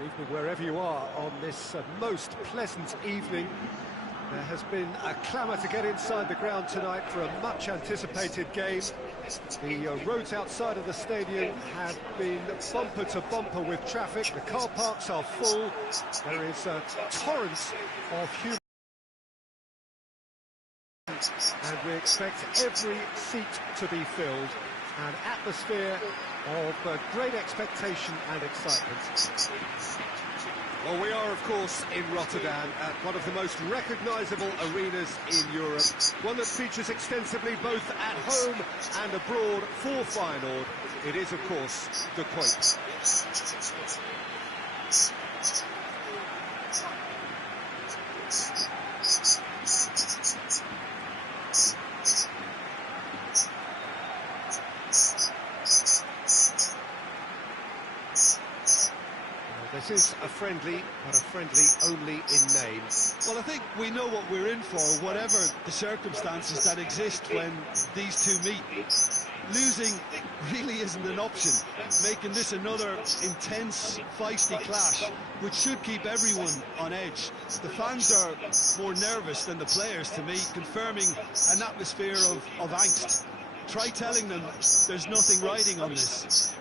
Good evening wherever you are on this most pleasant evening. There has been a clamour to get inside the ground tonight for a much-anticipated game. The roads outside of the stadium have been bumper to bumper with traffic. The car parks are full. There is a torrent of human, and we expect every seat to be filled. An atmosphere of great expectation and excitement. Well, we are, of course, in Rotterdam, at one of the most recognisable arenas in Europe, one that features extensively both at home and abroad for Feyenoord. It is, of course, the Kuip. This is a friendly, but a friendly only in name. Well, I think we know what we're in for, whatever the circumstances that exist when these two meet. Losing really isn't an option, making this another intense, feisty clash, which should keep everyone on edge. The fans are more nervous than the players, to me, confirming an atmosphere of angst. Try telling them there's nothing riding on this.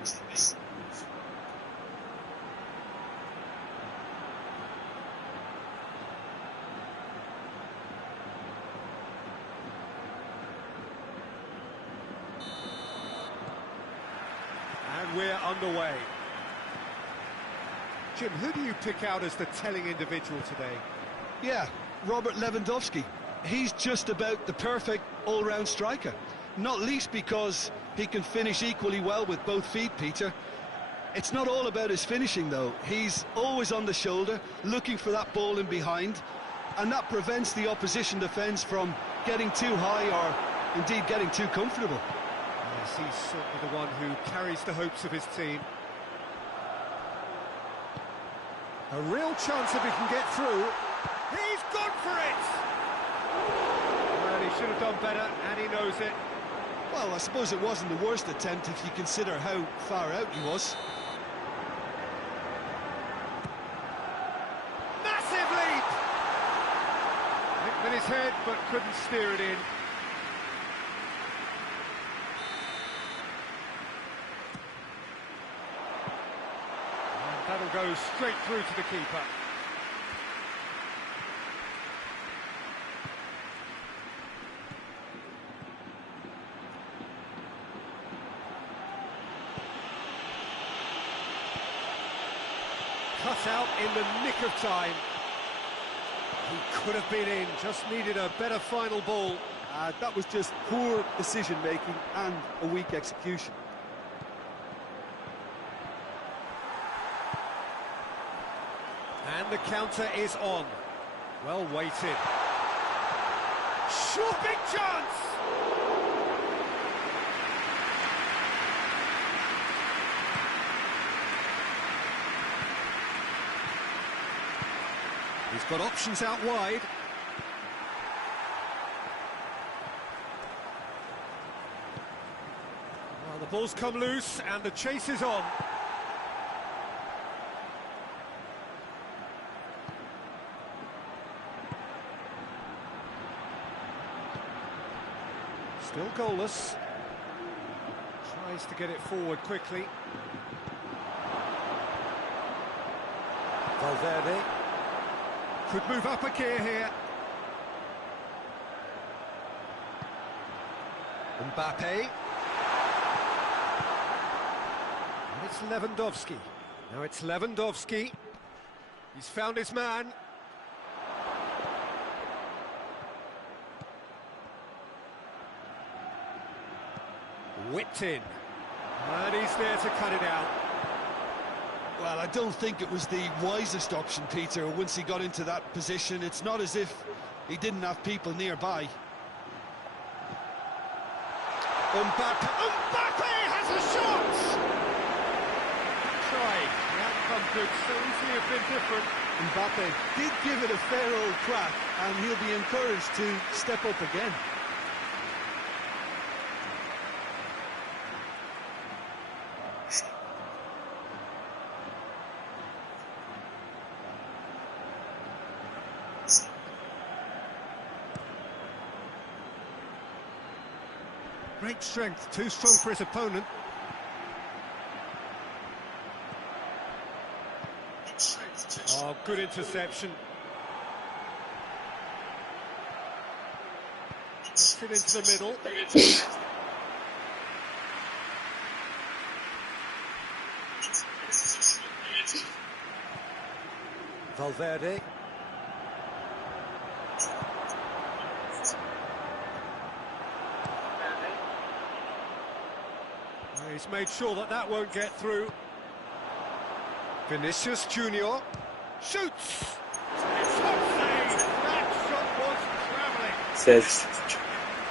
We're underway. Jim, who do you pick out as the telling individual today? Yeah, Robert Lewandowski. He's just about the perfect all-round striker. Not least because he can finish equally well with both feet, Peter. It's not all about his finishing, though. He's always on the shoulder, looking for that ball in behind, and that prevents the opposition defence from getting too high or, indeed, getting too comfortable. Yes, he's certainly the one who carries the hopes of his team. A real chance if he can get through. He's gone for it! Well, he should have done better, and he knows it. Well, I suppose it wasn't the worst attempt if you consider how far out he was. Massive leap! Hit with his head, but couldn't steer it in. That'll go straight through to the keeper. Cut out in the nick of time. He could have been in, just needed a better final ball. That was just poor decision-making and a weak execution. And the counter is on. Well weighted. Sure, big chance! He's got options out wide. Well, the ball's come loose and the chase is on. Still goalless. Tries to get it forward quickly. Valverde could move up a gear here. Mbappe. And it's Lewandowski. Now it's Lewandowski. He's found his man. Whipped in, and he's there to cut it out. Well, I don't think it was the wisest option, Peter, once he got into that position. It's not as if he didn't have people nearby. Mbappe has a shot! Tried, the outcome could so easily have been different. Mbappe did give it a fair old crack, and he'll be encouraged to step up again. Great strength, too strong for his opponent. Oh, good interception. Gets it into the middle. Valverde. He's made sure that that won't get through. Vinicius Junior shoots. Top save. That shot was travelling. Says.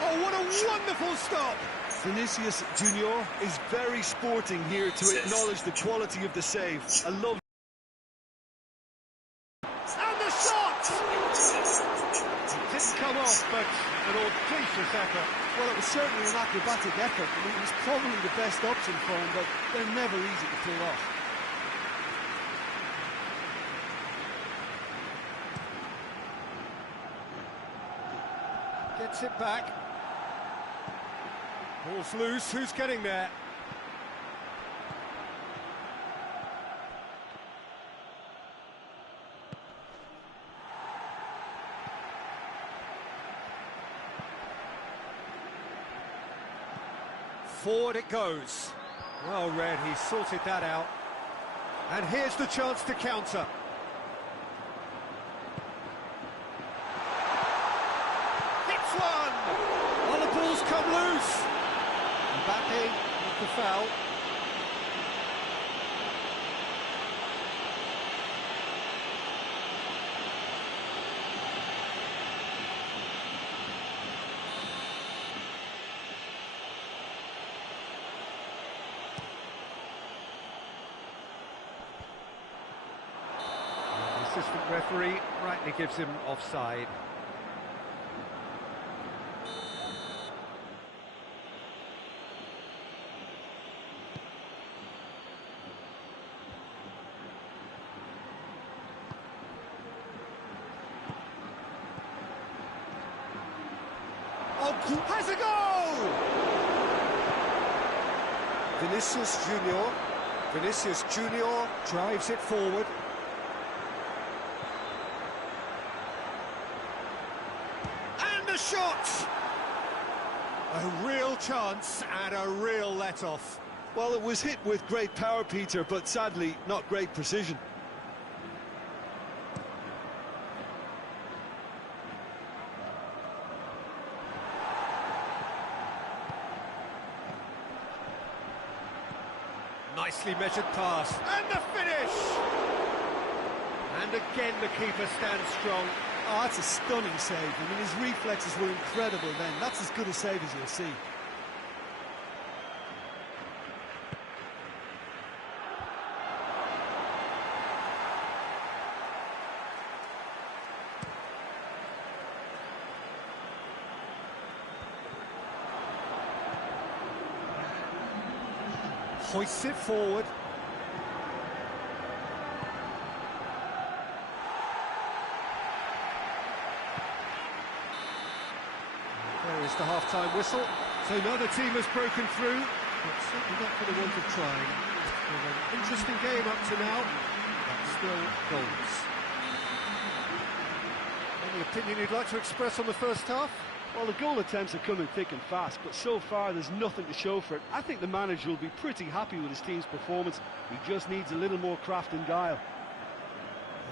Oh, what a wonderful stop! Vinicius Junior is very sporting here to acknowledge the quality of the save. I love. And the shot! It didn't come off, but an audacious effort. Well, it was certainly an acrobatic effort. I mean, it was probably the best option for him, but they're never easy to pull off. Gets it back. Ball's loose. Who's getting there? Forward it goes. Well read, he sorted that out. And here's the chance to counter. Hits one! Well, the ball's come loose. Mbappe with the foul. The assistant referee rightly gives him offside. Oh, has a goal! Vinicius Junior. Vinicius Junior drives it forward. And the shot! A real chance and a real let-off. Well, it was hit with great power, Peter, but sadly, not great precision. Nicely measured pass. And the finish! And again the keeper stands strong. Oh, that's a stunning save. I mean, his reflexes were incredible then. That's as good a save as you'll see. Hoists it forward. There is the half-time whistle. So neither team has broken through, but certainly not for the want of trying. Well, an interesting game up to now, but still goals. Any opinion you'd like to express on the first half? Well, the goal attempts are coming thick and fast, but so far there's nothing to show for it. I think the manager will be pretty happy with his team's performance. He just needs a little more craft and guile.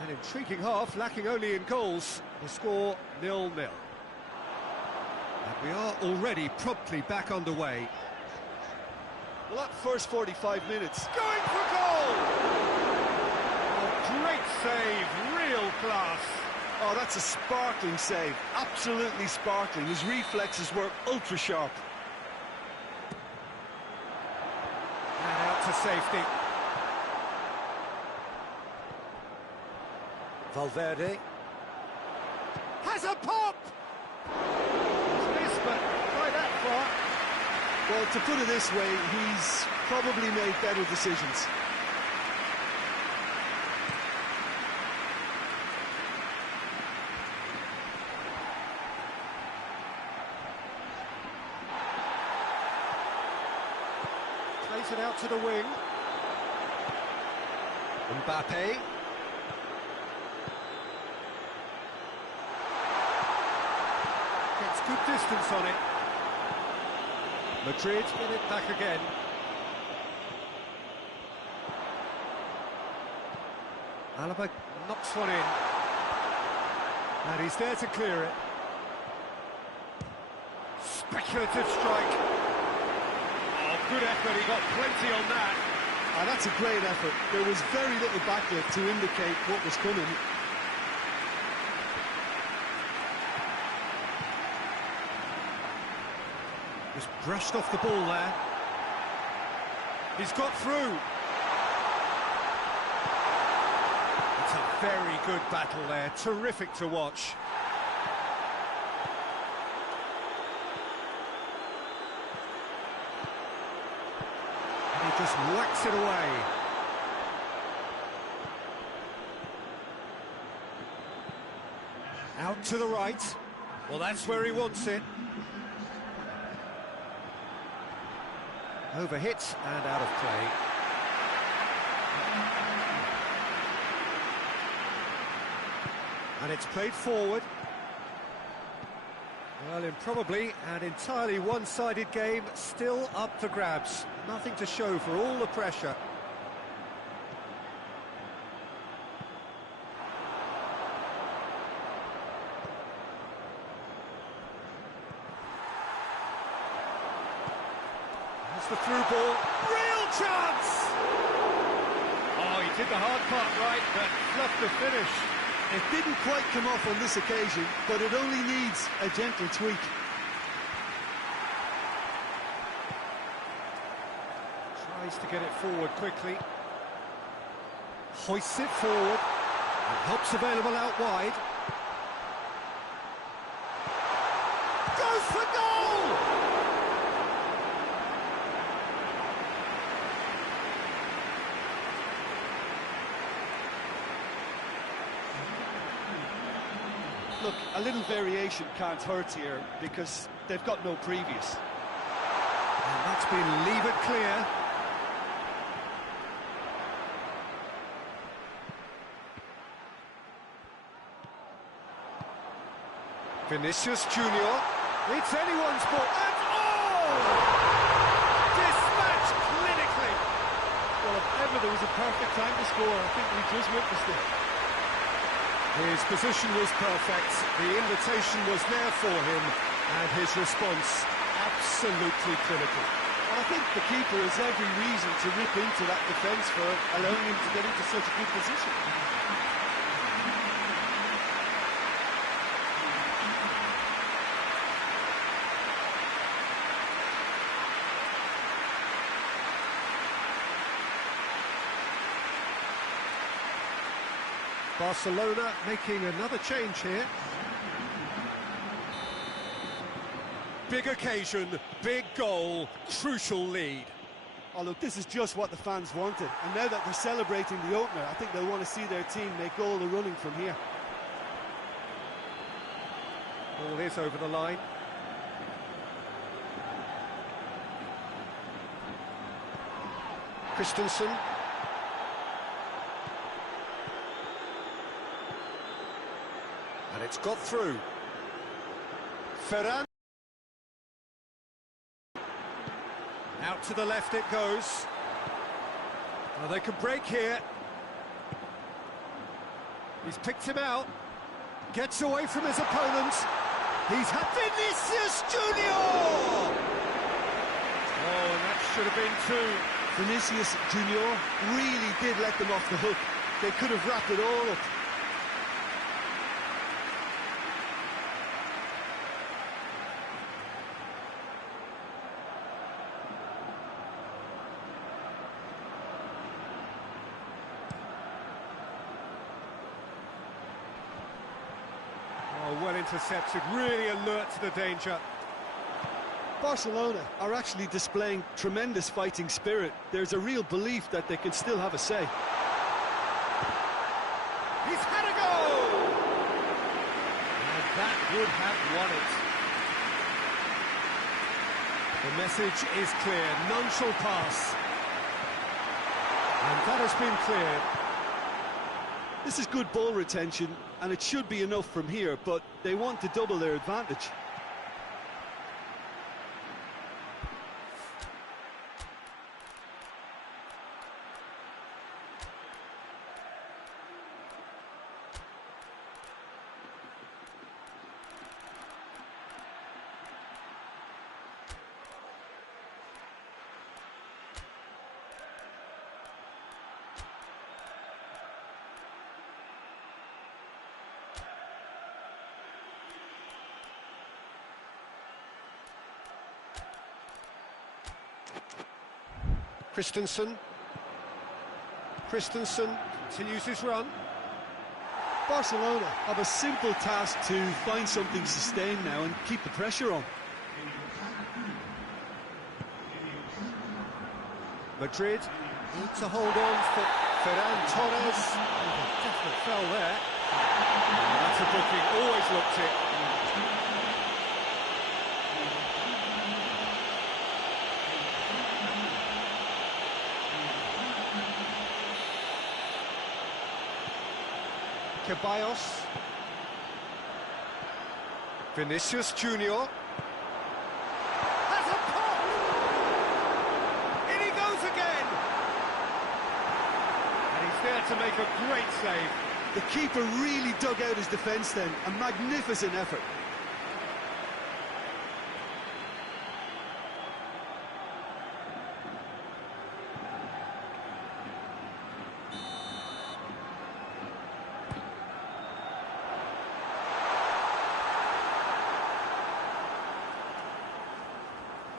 An intriguing half, lacking only in goals. The score 0-0. And we are already promptly back underway. Well, that first 45 minutes. Going for goal! Oh, great save, real class. Oh, that's a sparkling save. Absolutely sparkling. His reflexes were ultra sharp. And out to safety. Valverde. Has a pop! It's missed, but by that far. Well, to put it this way, he's probably made better decisions. Plays it out to the wing. Mbappe. Gets good distance on it. Madrid get it back again. Alaba knocks one in. And he's there to clear it. Speculative strike. Oh, good effort, he got plenty on that. That's a great effort. There was very little backlift to indicate what was coming. Just brushed off the ball there. He's got through. It's a very good battle there, terrific to watch. And he just whacks it away. Out to the right. Well, that's where he wants it. Overhit and out of play. And it's played forward. Well, in probably an entirely one-sided game, still up for grabs. Nothing to show for all the pressure. That's the through ball. Real chance! Oh, he did the hard part right, but fluffed the finish. It didn't quite come off on this occasion, but it only needs a gentle tweak. Tries to get it forward quickly. Hoists it forward. And helps available out wide. Goes for goal! Look, a little variation can't hurt here because they've got no previous. And that's been levered clear. Vinicius Junior. It's anyone's ball. And oh! Dispatched clinically. Well, if ever there was a perfect time to score, I think we just witnessed it. His position was perfect, the invitation was there for him, and his response absolutely clinical. Well, I think the keeper has every reason to rip into that defence for allowing him to get into such a good position. Barcelona making another change here. Big occasion, big goal, crucial lead. Oh, look, this is just what the fans wanted. And now that they're celebrating the opener, I think they'll want to see their team make all the running from here. Ball is over the line. Christensen. And it's got through. Ferran. Out to the left it goes. Well, they can break here. He's picked him out. Gets away from his opponent. He's had Vinicius Junior! Oh, and that should have been two. Vinicius Junior really did let them off the hook. They could have wrapped it all up. Oh, well intercepted, really alert to the danger. Barcelona are actually displaying tremendous fighting spirit. There's a real belief that they can still have a say. He's had a goal! And that would have won it. The message is clear, none shall pass. And that has been cleared. This is good ball retention, and it should be enough from here, but they want to double their advantage. Christensen continues his run. Barcelona have a simple task to find something sustained now and keep the pressure on. Madrid need to hold on for Ferran Torres. Definitely fell there. That's a booking, always looked it. Ceballos. Vinicius Junior. Has a pop! In he goes again! And he's there to make a great save. The keeper really dug out his defence then, a magnificent effort.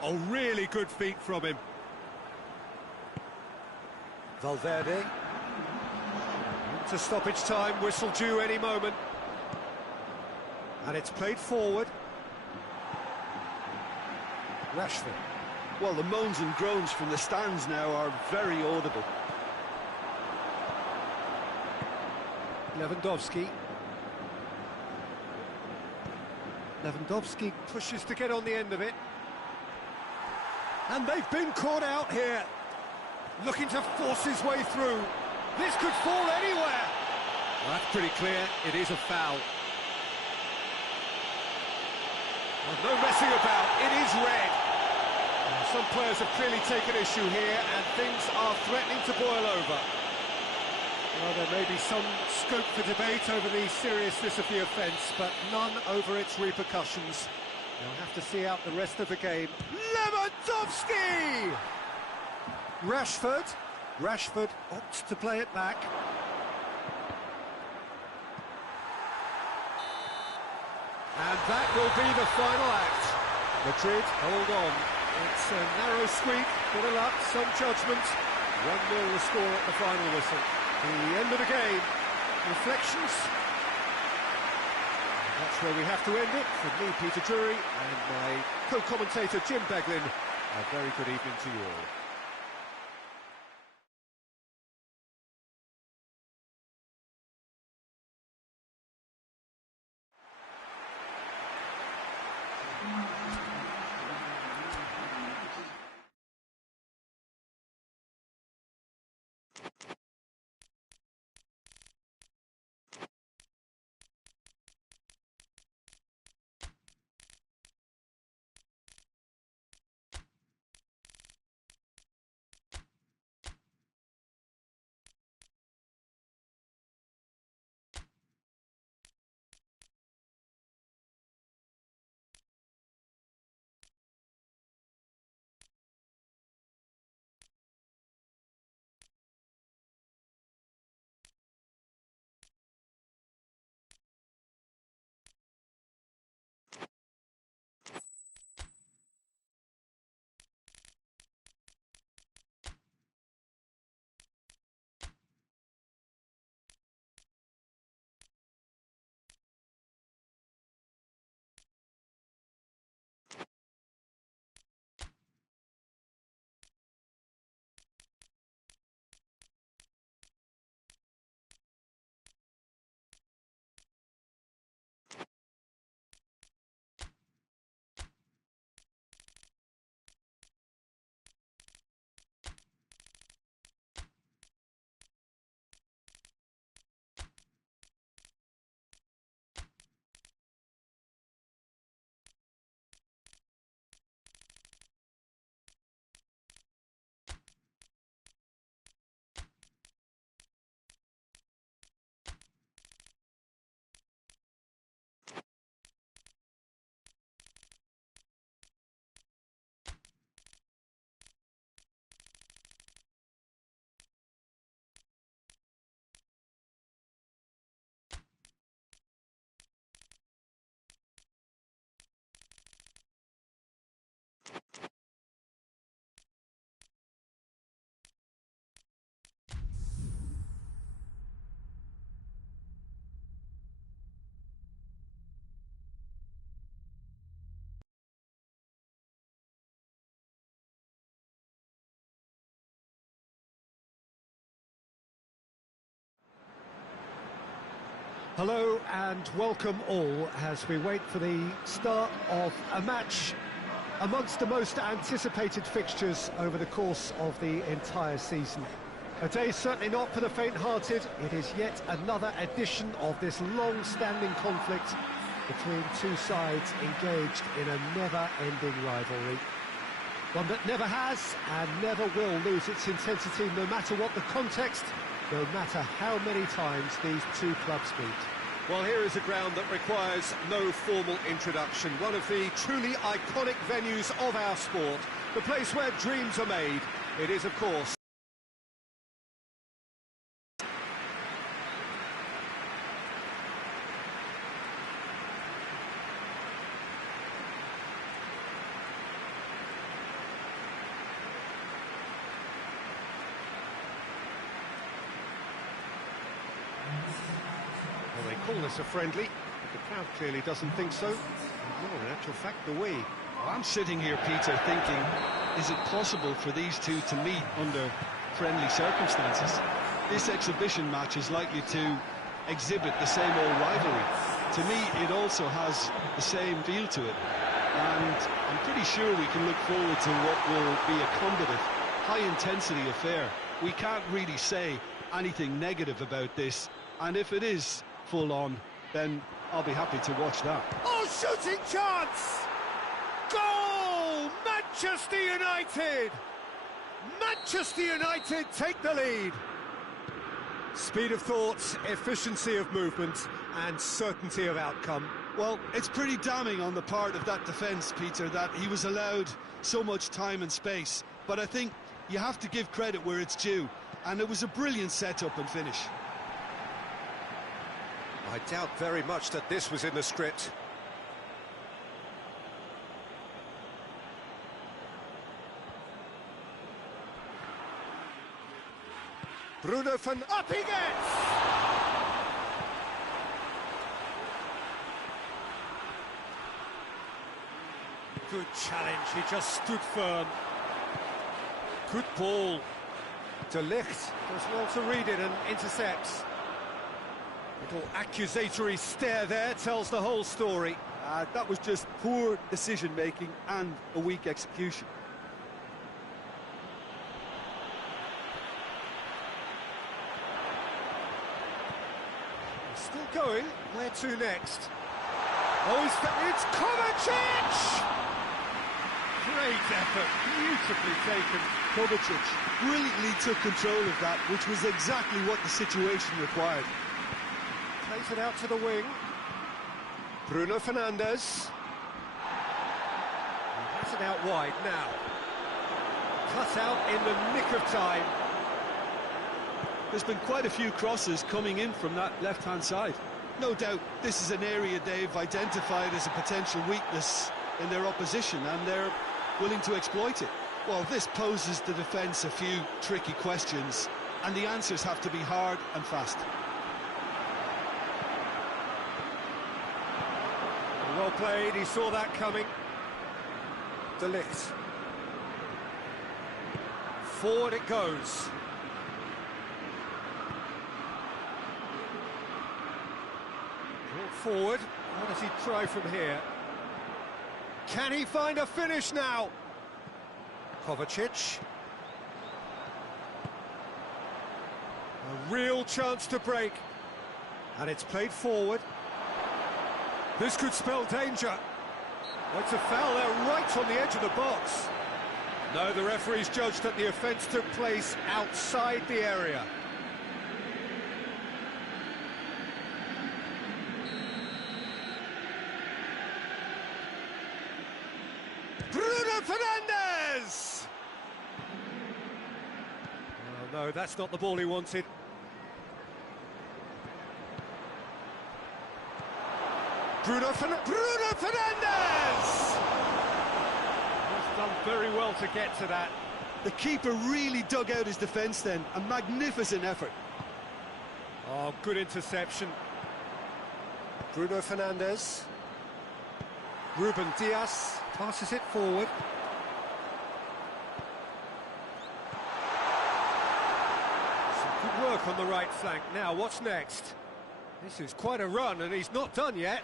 Oh, really good feet from him. Valverde. To stoppage time, whistle due any moment. And it's played forward. Rashford. Well, the moans and groans from the stands now are very audible. Lewandowski. Lewandowski pushes to get on the end of it. And they've been caught out here. Looking to force his way through. This could fall anywhere. Well, that's pretty clear. It is a foul. Well, no messing about. It is red. Some players have clearly taken issue here, and things are threatening to boil over. Well, there may be some scope for debate over the seriousness of the offence, but none over its repercussions. They'll have to see out the rest of the game. Lewandowski! Rashford opts to play it back. And that will be the final act. Madrid hold on. It's a narrow squeak, bit of luck, some judgment. 1-0 the score at the final whistle. The end of the game. Reflections? That's where we have to end it. From me, Peter Drury, and my co-commentator, Jim Beglin. A very good evening to you all. Hello and welcome all as we wait for the start of a match amongst the most anticipated fixtures over the course of the entire season. A day certainly not for the faint-hearted. It is yet another edition of this long-standing conflict between two sides engaged in a never-ending rivalry. One that never has and never will lose its intensity no matter what the context, no matter how many times these two clubs meet. Well, here is a ground that requires no formal introduction. One of the truly iconic venues of our sport. The place where dreams are made. It is, of course, Well, they call this a friendly, but the crowd clearly doesn't think so. Well, in actual fact, the we. Well, I'm sitting here, Peter, thinking, is it possible for these two to meet under friendly circumstances? This exhibition match is likely to exhibit the same old rivalry. To me, it also has the same feel to it. And I'm pretty sure we can look forward to what will be a combative, high-intensity affair. We can't really say anything negative about this, and if it is full-on, then I'll be happy to watch that. Oh, shooting chance! Goal! Manchester United! Manchester United take the lead. Speed of thought, efficiency of movement, and certainty of outcome. Well, it's pretty damning on the part of that defence, Peter, that he was allowed so much time and space. But I think you have to give credit where it's due, and it was a brilliant setup and finish. I doubt very much that this was in the script. Bruno up he gets! Good challenge, he just stood firm. Good ball. De Ligt does well to read it and intercepts. Little accusatory stare there tells the whole story. That was just poor decision-making and a weak execution. Still going. Where to next? Oh, it's Kovacic! Great effort, beautifully taken. Kovacic brilliantly took control of that, which was exactly what the situation required. Plays it out to the wing. Bruno Fernandes. Pass it out wide now. Cut out in the nick of time. There's been quite a few crosses coming in from that left-hand side. No doubt this is an area they've identified as a potential weakness in their opposition, and they're willing to exploit it. Well, this poses the defence a few tricky questions, and the answers have to be hard and fast. Well played, he saw that coming. De Ligt. Forward it goes. Brought forward. What does he try from here? Can he find a finish now? Kovacic. A real chance to break. And it's played forward. This could spell danger. Oh, it's a foul there, right on the edge of the box. No, the referee's judged that the offence took place outside the area. Bruno Fernandes! Oh, no, that's not the ball he wanted. Bruno Fernandes! He's done very well to get to that. The keeper really dug out his defence then. A magnificent effort. Oh, good interception. Bruno Fernandes. Ruben Dias passes it forward. Some good work on the right flank. Now, what's next? This is quite a run, and he's not done yet.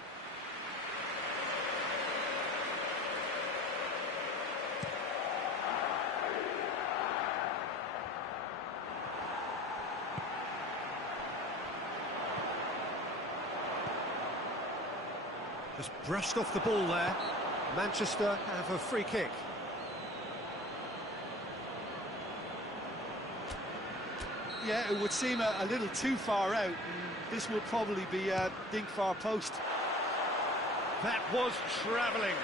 Just brushed off the ball there. Manchester have a free kick. Yeah, it would seem a little too far out. This will probably be a dink far post. That was travelling.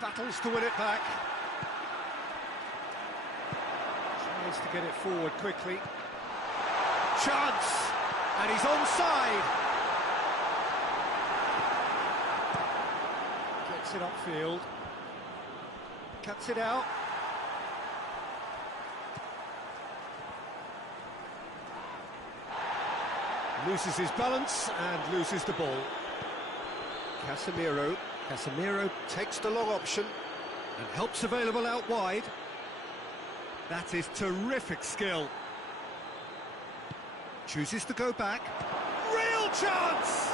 Battles to win it back. Tries to get it forward quickly. Chance! And he's onside! Gets it upfield. Cuts it out. Loses his balance and loses the ball. Casemiro takes the long option and helps available out wide. That is terrific skill. Chooses to go back. Real chance!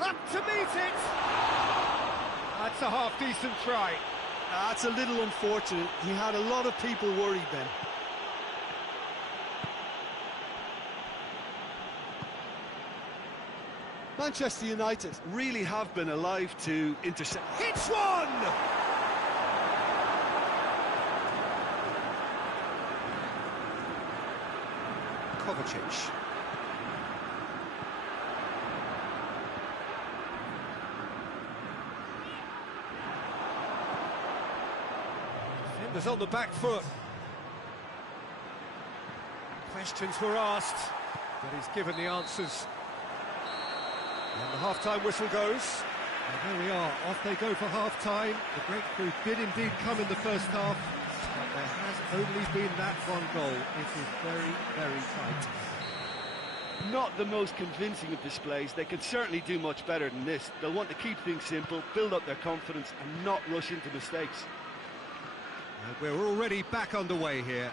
Up to meet it! That's a half-decent try. That's a little unfortunate. He had a lot of people worried then. Manchester United really have been alive to intercept. Hits one! Kovacic. Defenders on the back foot. Questions were asked, but he's given the answers. And the half-time whistle goes. And there we are, off they go for half-time. The breakthrough did indeed come in the first half, but there has only been that one goal. It is very, very tight. Not the most convincing of displays. They could certainly do much better than this. They'll want to keep things simple, build up their confidence and not rush into mistakes. And we're already back underway here.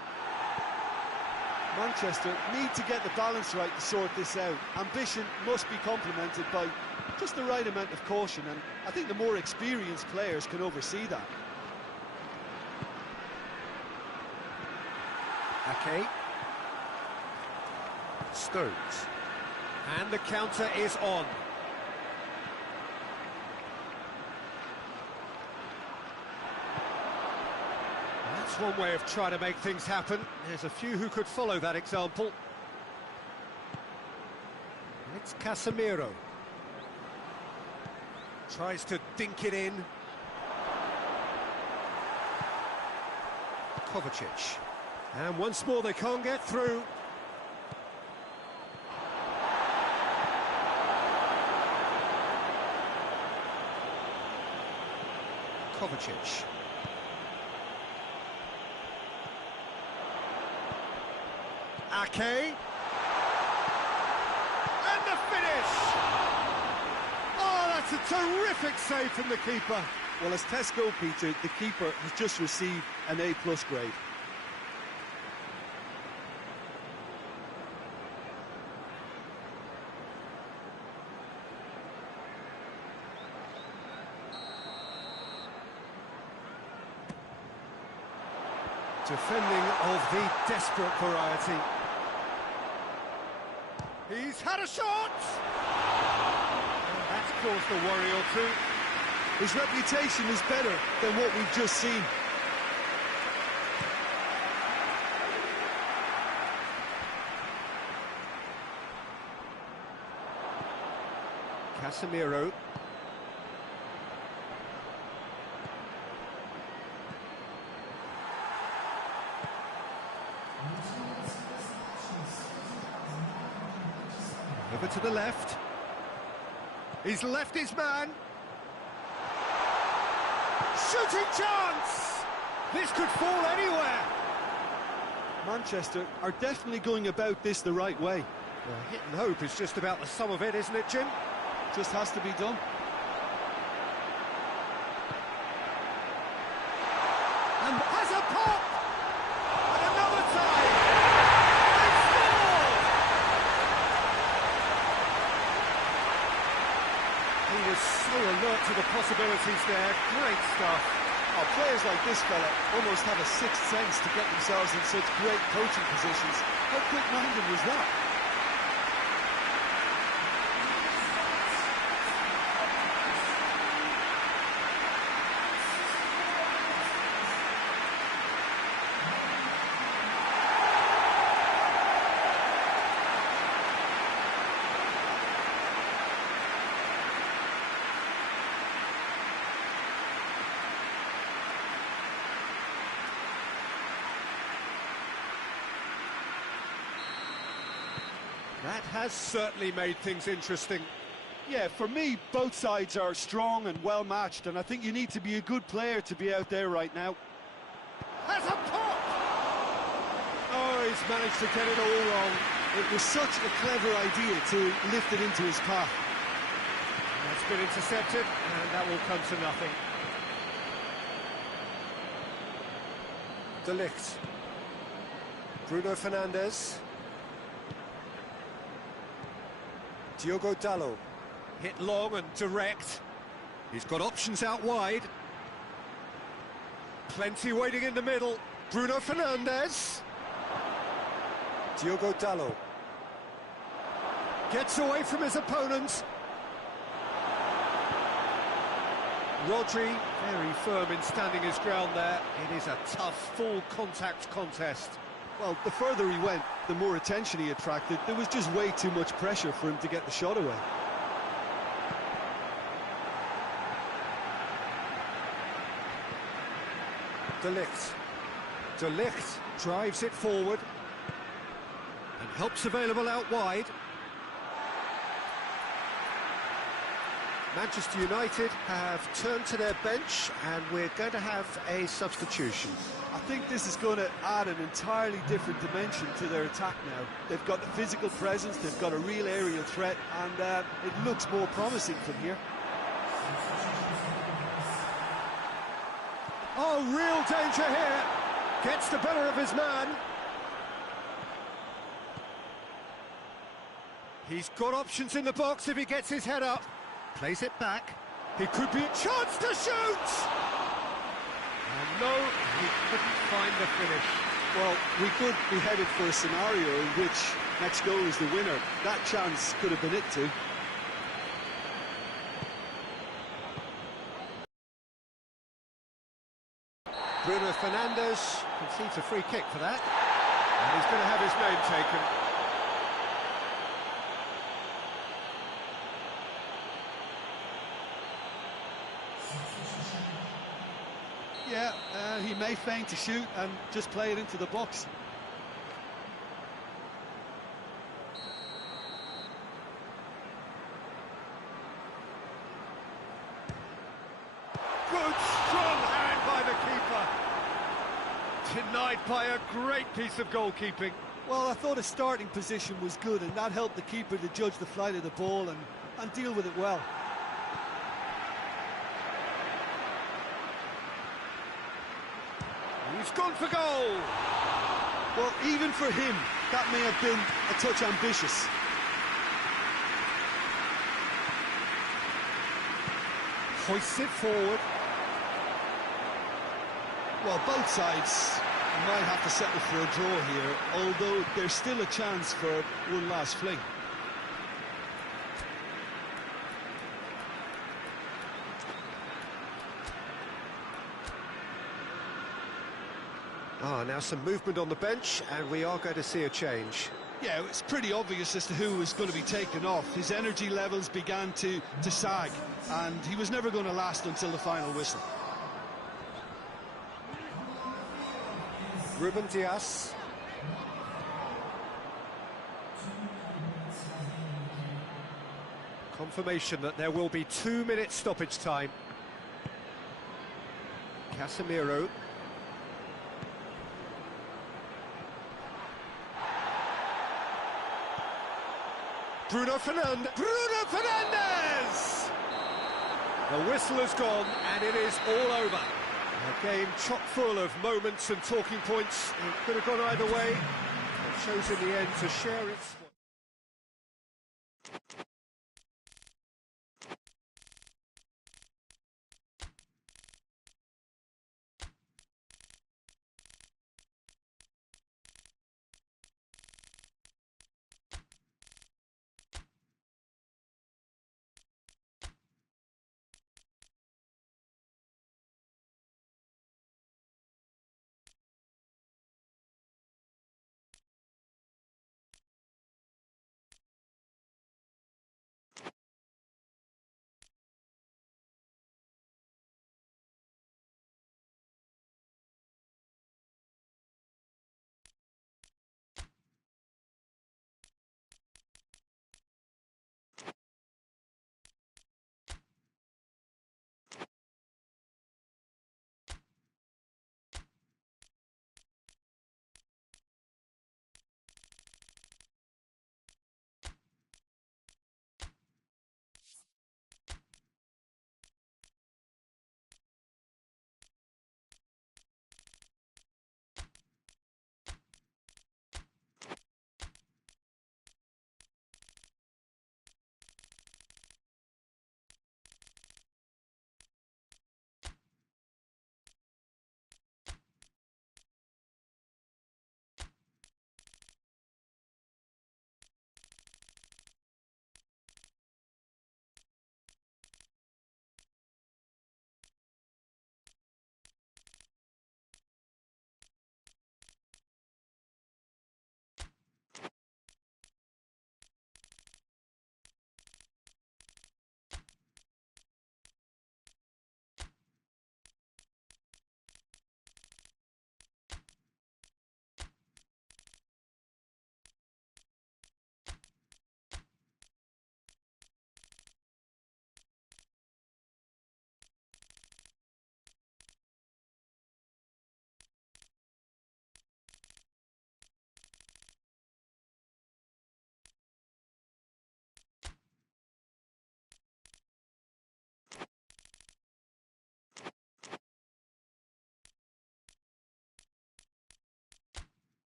Manchester need to get the balance right to sort this out. Ambition must be complemented by just the right amount of caution, and I think the more experienced players can oversee that. Ake. Stones. And the counter is on. That's one way of trying to make things happen. There's a few who could follow that example. It's Casemiro. Tries to dink it in. Kovacic. And once more they can't get through. Kovacic. Ake. And the finish! Oh, that's a terrific save from the keeper. Well, as Tesco, Peter, the keeper has just received an A+ grade. Defending of the desperate variety. He's had a shot! And that's caused a worry or two. His reputation is better than what we've just seen. Casemiro. Over to the left. He's left his man. Shooting chance! This could fall anywhere. Manchester are definitely going about this the right way. Well, hit and hope is just about the sum of it, isn't it, Jim? Just has to be done. And has a pop! And another time! They scored! He was so alert to the possibilities there. Great stuff. Oh, players like this fella almost have a sixth sense to get themselves in such great coaching positions. How quick-minded was that? That has certainly made things interesting. Yeah, for me, both sides are strong and well-matched, and I think you need to be a good player to be out there right now. Has a pop! Oh, he's managed to get it all wrong. It was such a clever idea to lift it into his path. That's been intercepted, and that will come to nothing. De Ligt. Bruno Fernandes. Diogo Dalot. Hit long and direct. He's got options out wide. Plenty waiting in the middle. Bruno Fernandes. Diogo Dalot. Gets away from his opponent. Rodri, very firm in standing his ground there. It is a tough, full contact contest. Well, the further he went, the more attention he attracted. There was just way too much pressure for him to get the shot away. De Ligt. De Ligt drives it forward. And help's available out wide. Manchester United have turned to their bench, and we're going to have a substitution. I think this is going to add an entirely different dimension to their attack now. They've got the physical presence, they've got a real aerial threat, and it looks more promising from here. Oh, real danger here. Gets the better of his man. He's got options in the box if he gets his head up. Plays it back. He could be a chance to shoot! And no, he couldn't find the finish. Well, we could be headed for a scenario in which next goal is the winner. That chance could have been it too. Bruno Fernandes concedes a free kick for that. And he's going to have his name taken. Yeah, he may feign to shoot and just play it into the box. Good, strong hand by the keeper. Denied by a great piece of goalkeeping. Well, I thought his starting position was good, and that helped the keeper to judge the flight of the ball and deal with it well. He's gone for goal. Well, even for him, that may have been a touch ambitious. Hoists it forward. Well, both sides might have to settle for a draw here, although there's still a chance for one last fling. Now some movement on the bench, and we are going to see a change. Yeah, it's pretty obvious as to who was going to be taken off. His energy levels began to sag, and he was never going to last until the final whistle. Ruben Dias. confirmation that there will be 2-minute stoppage time. Casemiro. Bruno Fernandes! The whistle has gone and it is all over. A game chock full of moments and talking points. It could have gone either way. It chose in the end to share its...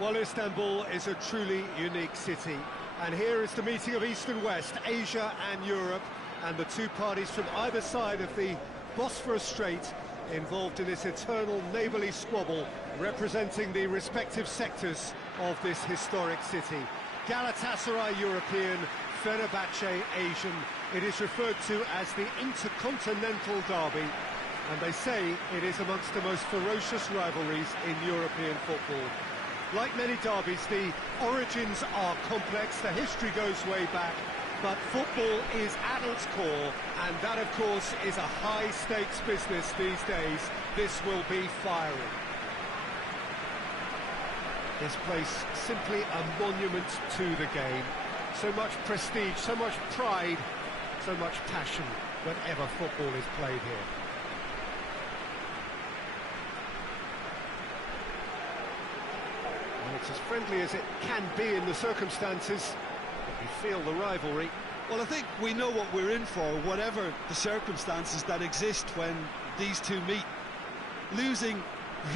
Well, Istanbul is a truly unique city, and here is the meeting of East and West, Asia and Europe, and the two parties from either side of the Bosphorus Strait involved in this eternal neighbourly squabble, representing the respective sectors of this historic city. Galatasaray European, Fenerbahce Asian. It is referred to as the Intercontinental Derby, and they say it is amongst the most ferocious rivalries in European football. Like many derbies, the origins are complex, the history goes way back, but football is at its core, and that, of course, is a high-stakes business these days. This will be fiery. This place, simply a monument to the game. So much prestige, so much pride, so much passion whenever football is played here. It's as friendly as it can be in the circumstances. You feel the rivalry. Well, I think we know what we're in for, whatever the circumstances that exist when these two meet. Losing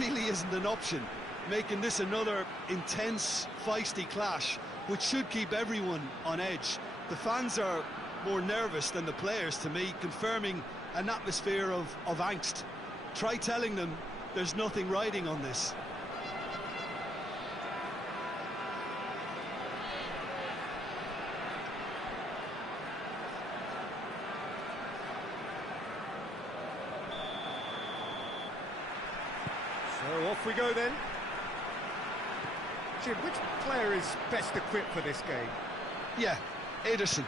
really isn't an option, making this another intense, feisty clash, which should keep everyone on edge. The fans are more nervous than the players, to me, confirming an atmosphere of angst. Try telling them there's nothing riding on this. So off we go then. Jim, which player is best equipped for this game? Yeah, Ederson.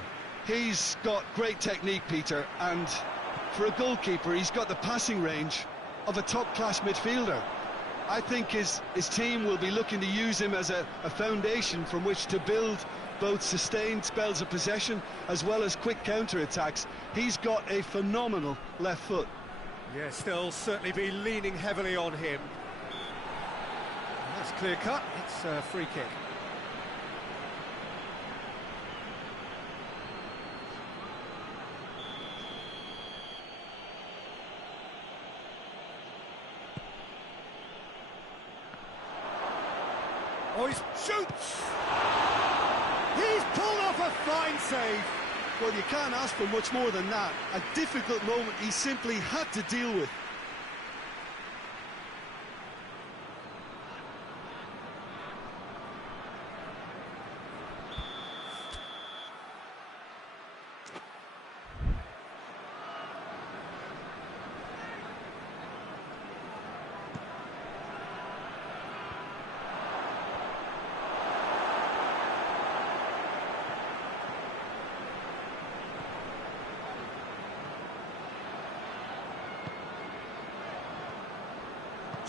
He's got great technique, Peter, and for a goalkeeper, he's got the passing range of a top-class midfielder. I think his team will be looking to use him as a foundation from which to build both sustained spells of possession as well as quick counter-attacks. He's got a phenomenal left foot. Yes, they'll certainly be leaning heavily on him. That's clear cut, it's a free kick. Oh, he shoots! He's pulled off a fine save. Well, you can't ask for much more than that. A difficult moment he simply had to deal with.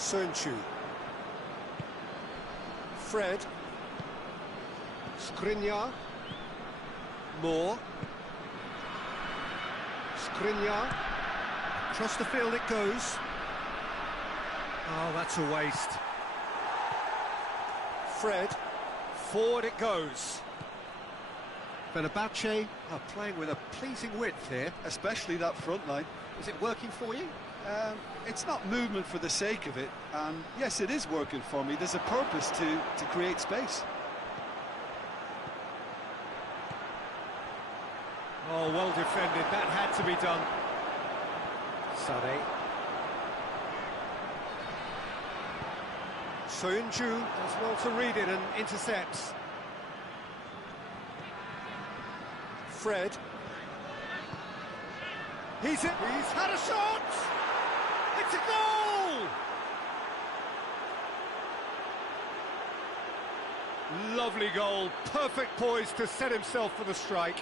Pes2021. Fred. Skriniar. Moore. Skriniar. Across the field it goes. Oh, that's a waste. Fred. Forward it goes. Fenerbahce are playing with a pleasing width here. Especially that front line. Is it working for you? It's not movement for the sake of it, and yes, it is working for me. There's a purpose to create space. Oh, well defended, that had to be done. Sade. Soyuncu does well to read it and intercepts. Fred. He's had a shot! It's a goal! Lovely goal, perfect poise to set himself for the strike.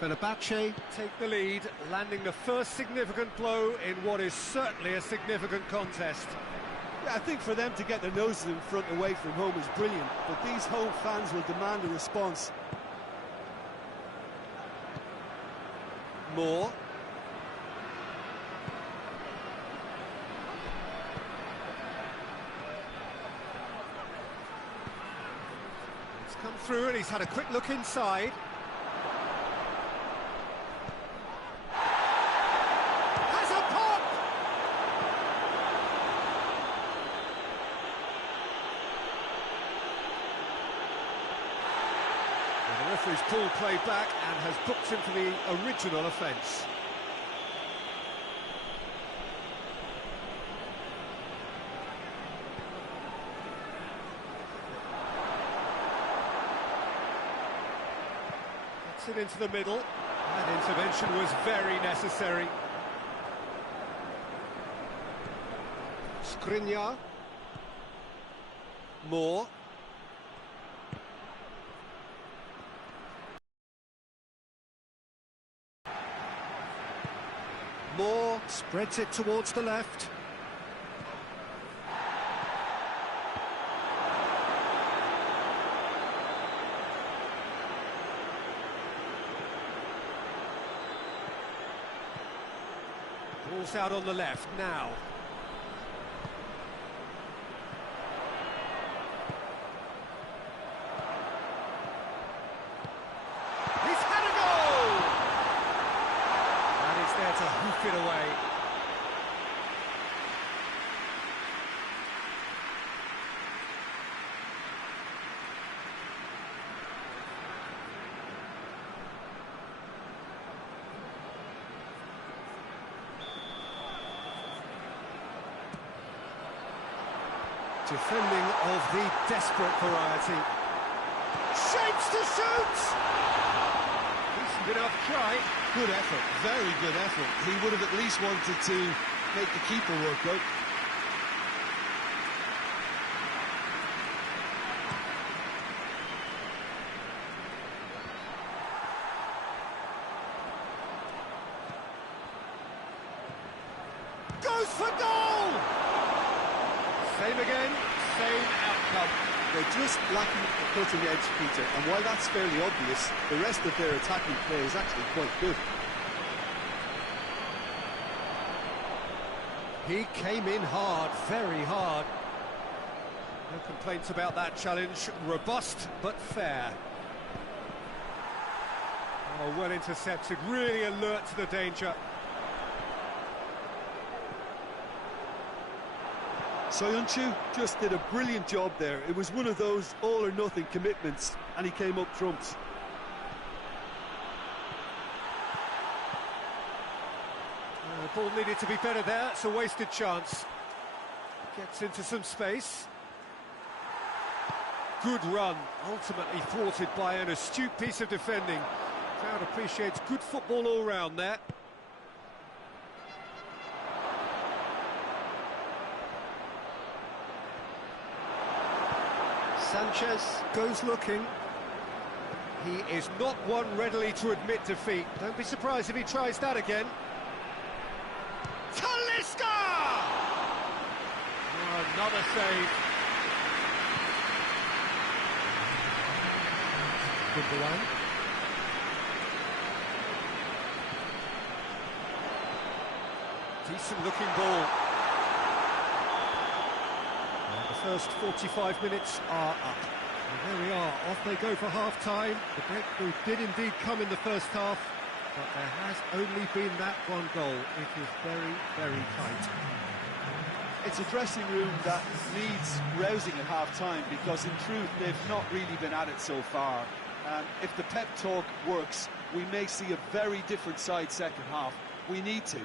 Fenerbahce take the lead, landing the first significant blow in what is certainly a significant contest. Yeah, I think for them to get their noses in front away from home is brilliant, but these home fans will demand a response. Moore. It's come through and he's had a quick look inside. Has a pop! Well, the referee's pulled play back and has booked him for the original offence. Gets it into the middle. That intervention was very necessary. Skriniar. Moore. Moore spreads it towards the left. Ball's out on the left now. He's had a goal! And he's there to hoof it away. Defending of the desperate variety. Shapes to shoot! Decent enough try. Good effort, very good effort. He would have at least wanted to make the keeper work out. Goes for goal! Same again, same outcome. They're just lacking a cutting edge, Peter, and while that's fairly obvious, the rest of their attacking play is actually quite good. He came in hard, very hard. No complaints about that challenge. Robust, but fair. Oh, well intercepted, really alert to the danger. Soyuncu just did a brilliant job there. It was one of those all-or-nothing commitments, and he came up trumps. The ball needed to be better there. It's a wasted chance. Gets into some space. Good run, ultimately thwarted by an astute piece of defending. Crowd appreciates good football all round there. Sanchez goes looking. He is not one readily to admit defeat. Don't be surprised if he tries that again. Talisca! Oh, another save. Gundogan. Decent looking ball. The first 45 minutes are up. And there we are, off they go for half-time. The breakthrough did indeed come in the first half, but there has only been that one goal. It is very, very tight. It's a dressing room that needs rousing at half-time, because in truth they've not really been at it so far. If the pep talk works, we may see a very different side second half. We need to.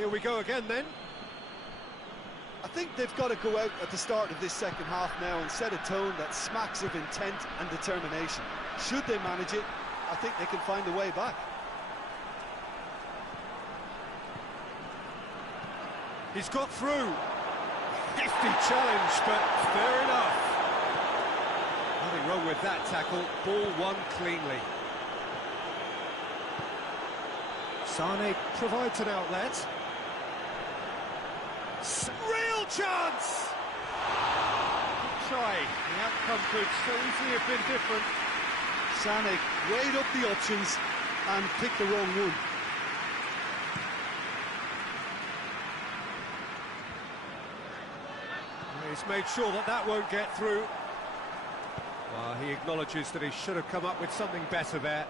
Here we go again then. I think they've got to go out at the start of this second half now and set a tone that smacks of intent and determination. Should they manage it, I think they can find a way back. He's got through. Hefty challenge, but fair enough. Nothing wrong with that tackle. Ball won cleanly. Sane provides an outlet. Real chance! Good try. The outcome could so easily have been different. Sane weighed up the options and picked the wrong one. He's made sure that that won't get through. Well, he acknowledges that he should have come up with something better there.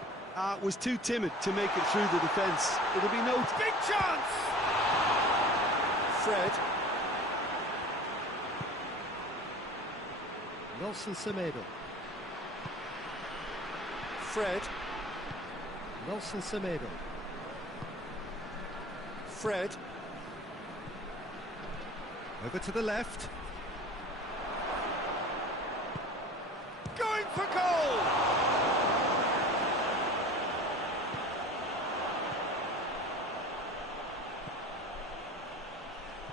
Was too timid to make it through the defence. It'll be no... Big chance! Fred. Nelson Semedo. Fred. Nelson Semedo. Fred. Over to the left. Going for goal!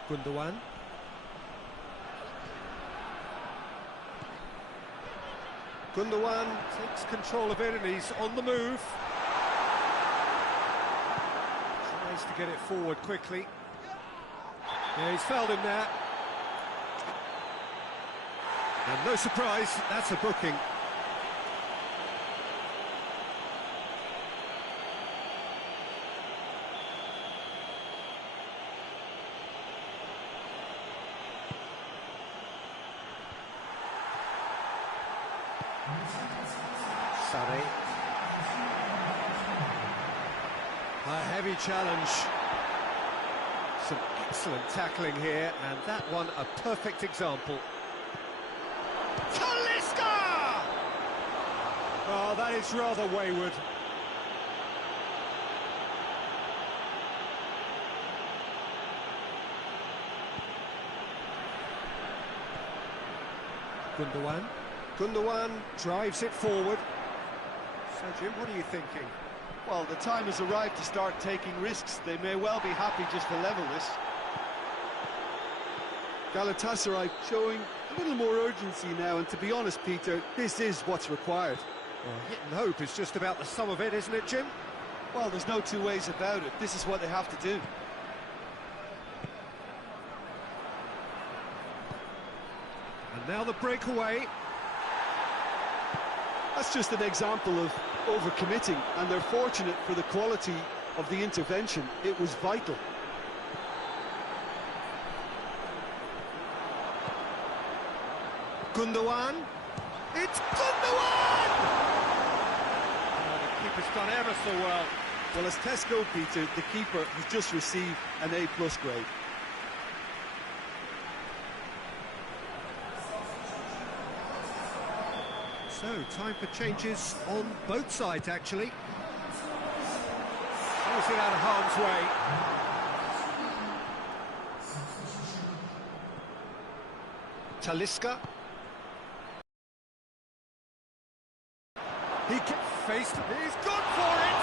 Gundogan. Gundogan takes control of it and he's on the move. Tries to get it forward quickly. Yeah, he's fouled him there. And no surprise, that's a booking. Sane. A heavy challenge. Some excellent tackling here, and that one a perfect example. Talisca! Oh, that is rather wayward. Gundogan. Gundogan drives it forward. So, Jim, what are you thinking? Well, the time has arrived to start taking risks. They may well be happy just to level this. Galatasaray showing a little more urgency now, and to be honest, Peter, this is what's required. Well, hit and hope is just about the sum of it, isn't it, Jim? Well, there's no two ways about it. This is what they have to do. And now the breakaway. That's just an example of overcommitting, and they're fortunate for the quality of the intervention. It was vital. Gundogan. It's Gundogan! Oh, the keeper's done ever so well. Well, as tests go, Peter, the keeper has just received an A+ grade. So, time for changes on both sides, actually. Force it out of harm's way. Talisca. He gets faced. He's gone for it!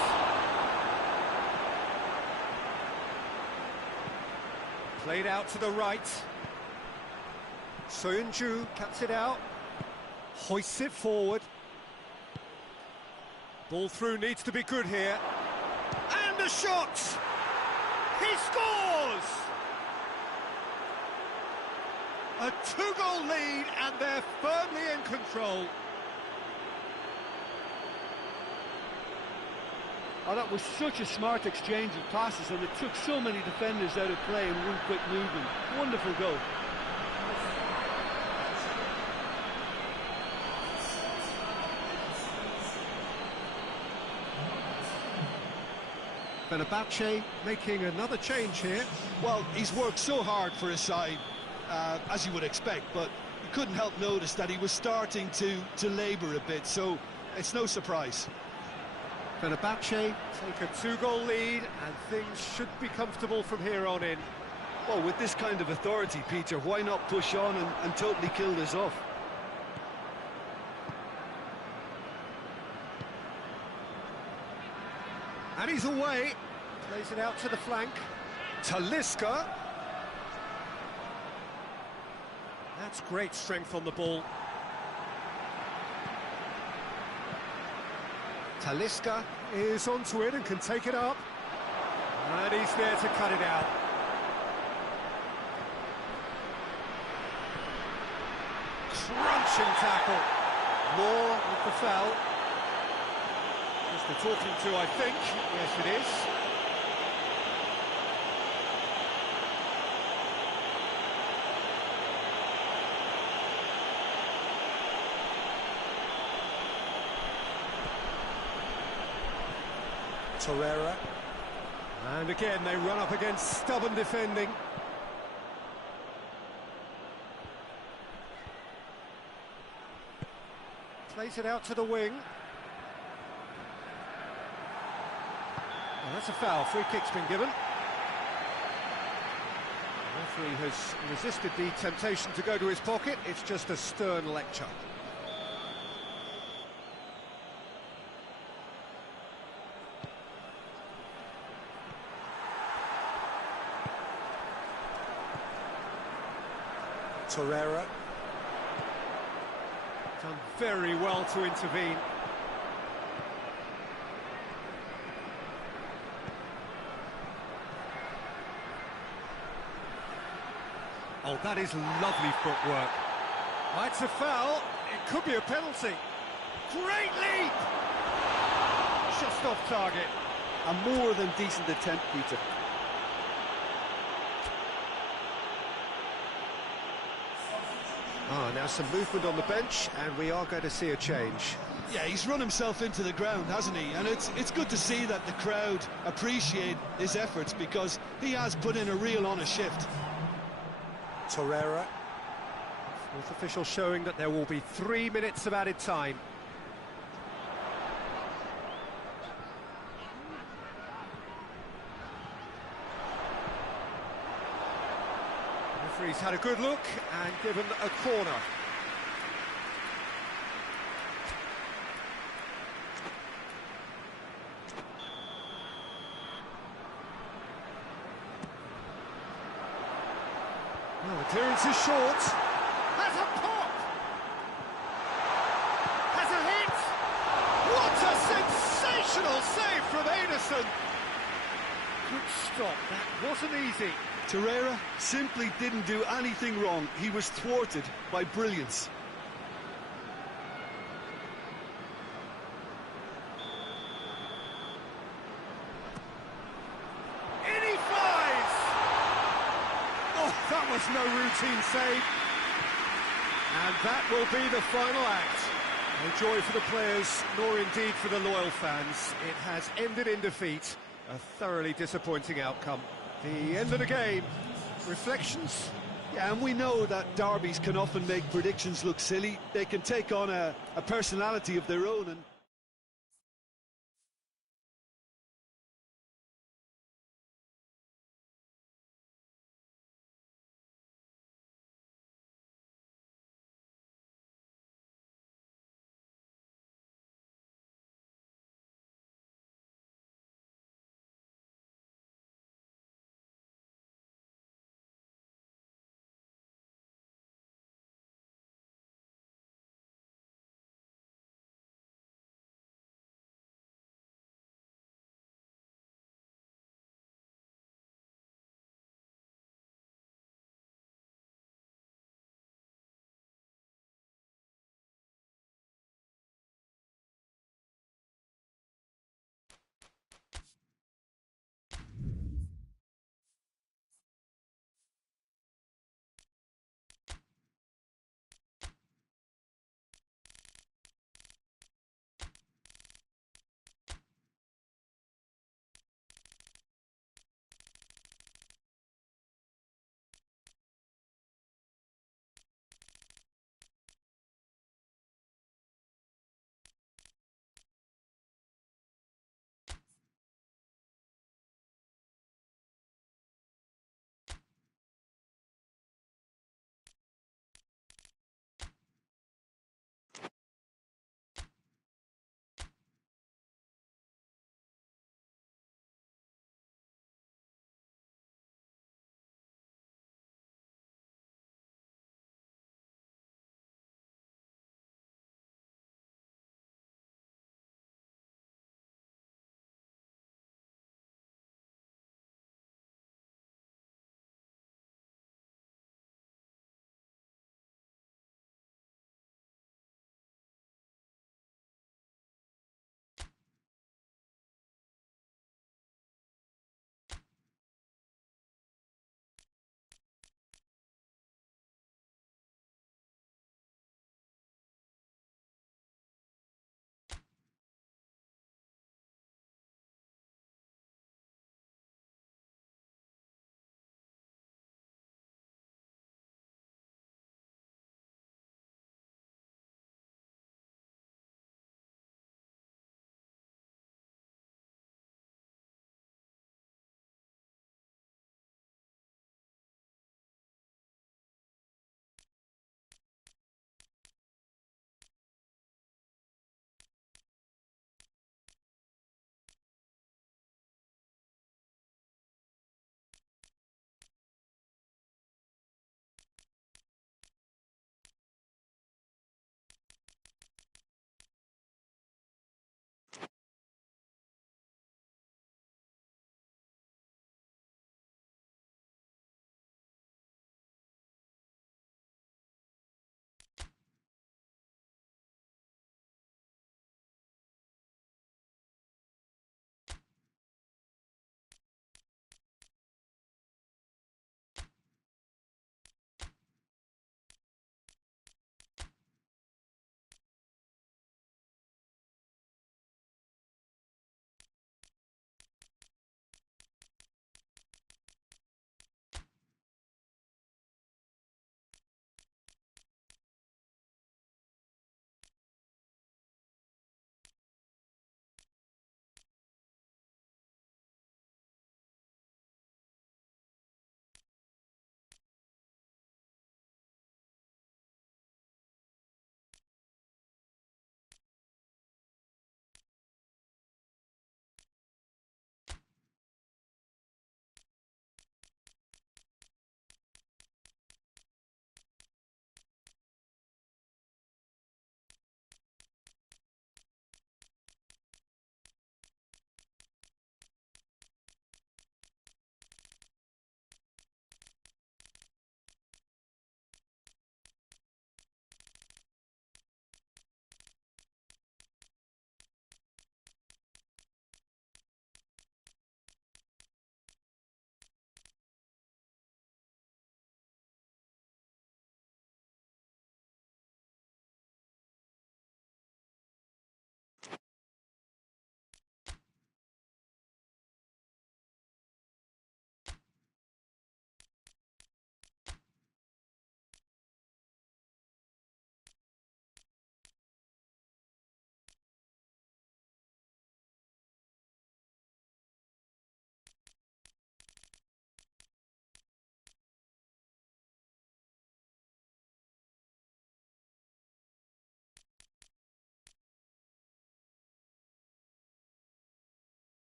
Played out to the right. Soyuncu cuts it out. Hoists it forward. Ball through needs to be good here. And a shot! He scores! A 2-goal lead, and they're firmly in control. Oh, that was such a smart exchange of passes, and it took so many defenders out of play in one quick movement. Wonderful goal. Fenerbahce making another change here. Well, he's worked so hard for his side, as you would expect, but you couldn't help notice that he was starting to labour a bit, so it's no surprise. Fenerbahce take a 2-goal lead, and things should be comfortable from here on in. Well, with this kind of authority, Peter, why not push on and totally kill this off? And he's away. Plays it out to the flank. Talisca. That's great strength on the ball. Talisca is onto it and can take it up. And he's there to cut it out. Crunching tackle. Moore with the foul. Just the talking to, I think. Yes, it is. Torreira. And again, they run up against stubborn defending. Plays it out to the wing. Well, that's a foul. Free kick's been given. The referee has resisted the temptation to go to his pocket. It's just a stern lecture. Torreira. Done very well to intervene. Oh, that is lovely footwork. That's a foul. It could be a penalty. Great leap! Just off target. A more than decent attempt, Peter. Now some movement on the bench, and we are going to see a change. Yeah, he's run himself into the ground, hasn't he? And it's good to see that the crowd appreciate his efforts, because he has put in a real honest shift. Torreira. Fourth official showing that there will be 3 minutes of added time. The referee's had a good look and given a corner. Well, the clearance is short. Has a pop! Has a hit! What a sensational save from Anderson! Good stop, that wasn't easy. Torreira simply didn't do anything wrong. He was thwarted by brilliance. In he flies! Oh, that was no routine save. And that will be the final act. No joy for the players, nor indeed for the loyal fans. It has ended in defeat. A thoroughly disappointing outcome. The end of the game. Reflections? Yeah, and we know that derbies can often make predictions look silly. They can take on a personality of their own, and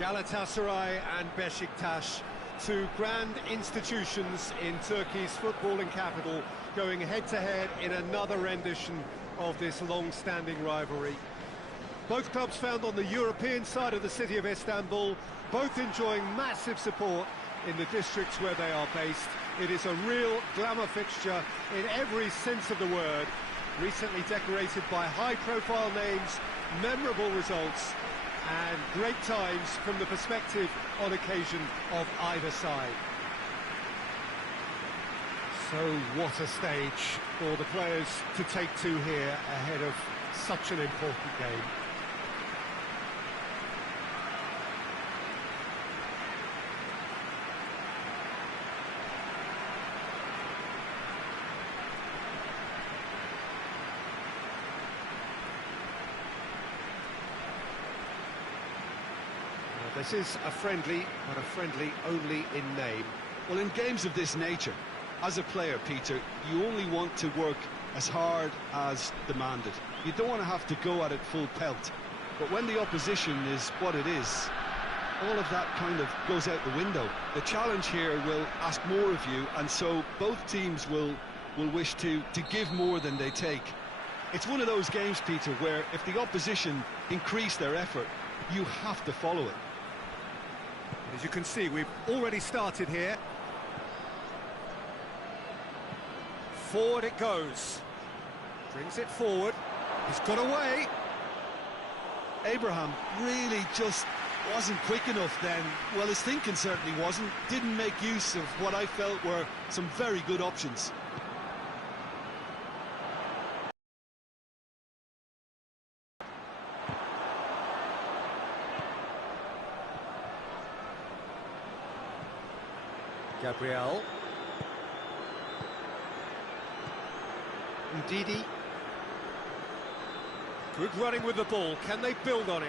Galatasaray and Beşiktaş, two grand institutions in Turkey's footballing capital, going head-to-head in another rendition of this long-standing rivalry. Both clubs found on the European side of the city of Istanbul, both enjoying massive support in the districts where they are based. It is a real glamour fixture in every sense of the word, recently decorated by high-profile names, memorable results, and great times from the perspective on occasion of either side. So what a stage for the players to take to here ahead of such an important game. This is a friendly, but a friendly only in name. Well, in games of this nature, as a player, Peter, you only want to work as hard as demanded. You don't want to have to go at it full pelt. But when the opposition is what it is, all of that kind of goes out the window. The challenge here will ask more of you, and so both teams will wish to give more than they take. It's one of those games, Peter, where if the opposition increase their effort, you have to follow it. As you can see, we've already started here. Forward it goes. Brings it forward. He's got away. Abraham really just wasn't quick enough then. Well, his thinking certainly wasn't. Didn't make use of what I felt were some very good options. Gabriel. Ndidi. Good running with the ball. Can they build on it?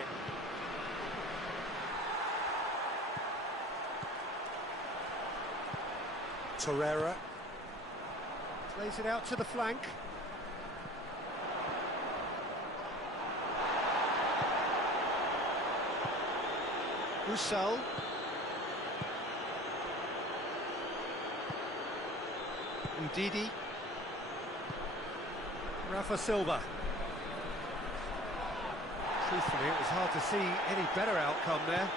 Torreira. Plays it out to the flank. Usal. Ndidi. Rafa Silva. Truthfully, it was hard to see any better outcome there.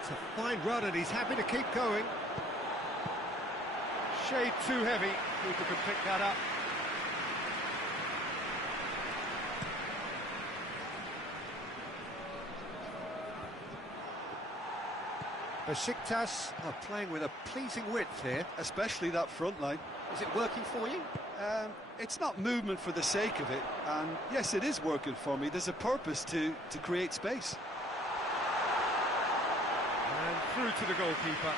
It's a fine run and he's happy to keep going. Shade too heavy. Keeper could pick that up. Beşiktaş are playing with a pleasing width here. Especially that front line. Is it working for you? It's not movement for the sake of it, and yes, it is working for me. There's a purpose to create space. And through to the goalkeeper.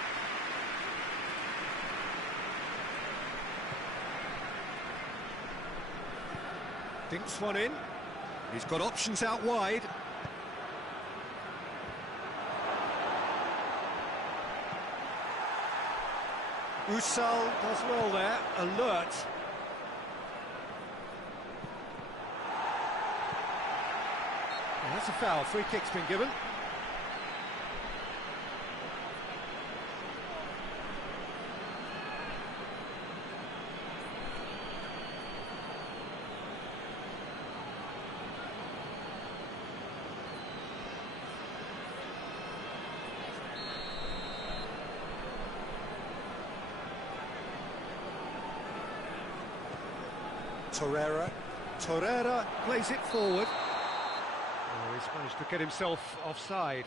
Dinks one in. He's got options out wide. Usal does well there, alert. Well, that's a foul, free kick's been given. Torreira plays it forward. Oh, he's managed to get himself offside.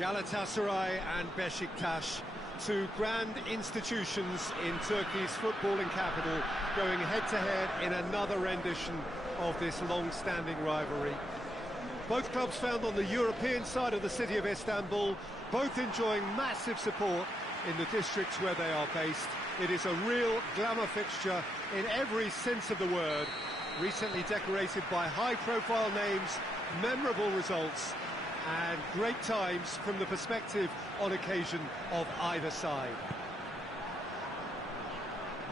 Galatasaray and Beşiktaş, two grand institutions in Turkey's footballing capital, going head-to-head in another rendition of this long-standing rivalry. Both clubs found on the European side of the city of Istanbul, both enjoying massive support in the districts where they are based. It is a real glamour fixture in every sense of the word, recently decorated by high-profile names, memorable results, and great times from the perspective on occasion of either side.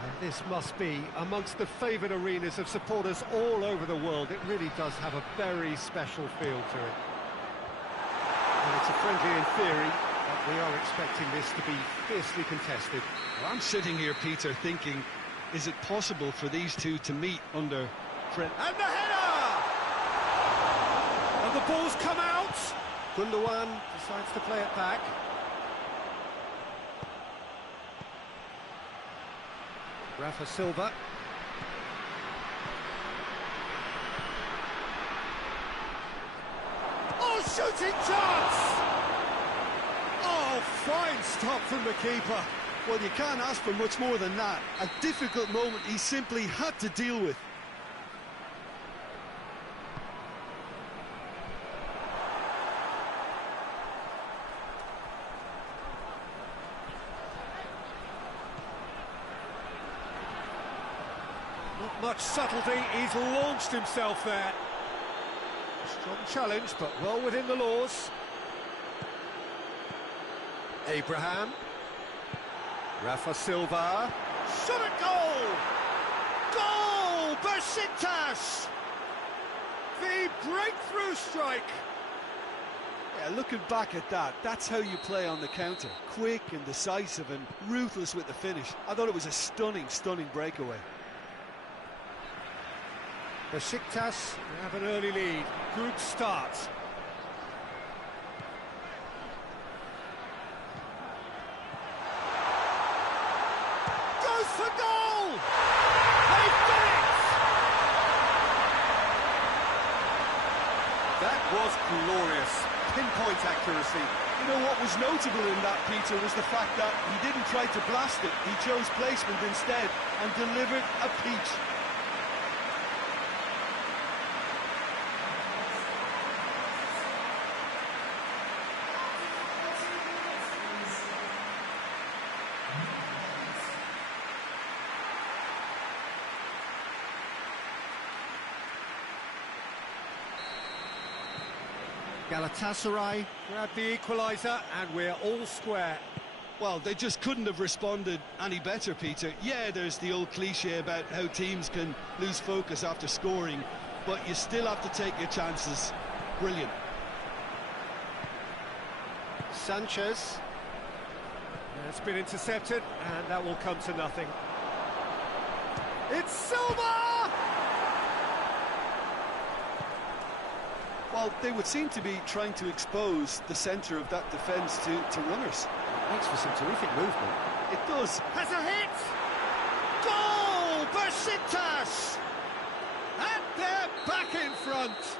And this must be amongst the favoured arenas of supporters all over the world. It really does have a very special feel to it. And it's a friendly in theory, but we are expecting this to be fiercely contested. Well, I'm sitting here, Peter, thinking, is it possible for these two to meet under And the header! And the ball's come out! Gundogan decides to play it back. Rafa Silva. Oh, shooting chance! Oh, fine stop from the keeper. Well, you can't ask for much more than that. A difficult moment he simply had to deal with. Not much subtlety, he's launched himself there. Strong challenge, but well within the laws. Abraham. Rafa Silva. Shot at goal! Goal! Beşiktaş! The breakthrough strike! Yeah, looking back at that, that's how you play on the counter. Quick and decisive and ruthless with the finish. I thought it was a stunning, stunning breakaway. Beşiktaş have an early lead. Good start. Goes for goal! They've done it! That was glorious. Pinpoint accuracy. You know what was notable in that, Peter, was the fact that he didn't try to blast it. He chose placement instead and delivered a peach. Galatasaray grab the equaliser and we're all square. Well, they just couldn't have responded any better, Peter. Yeah, there's the old cliche about how teams can lose focus after scoring, but you still have to take your chances. Brilliant. Sanchez. It's been intercepted, and that will come to nothing. It's Silva! Well, they would seem to be trying to expose the centre of that defence to runners. Makes for some terrific movement. It does. Has a hit! Goal! Beşiktaş! And they're back in front!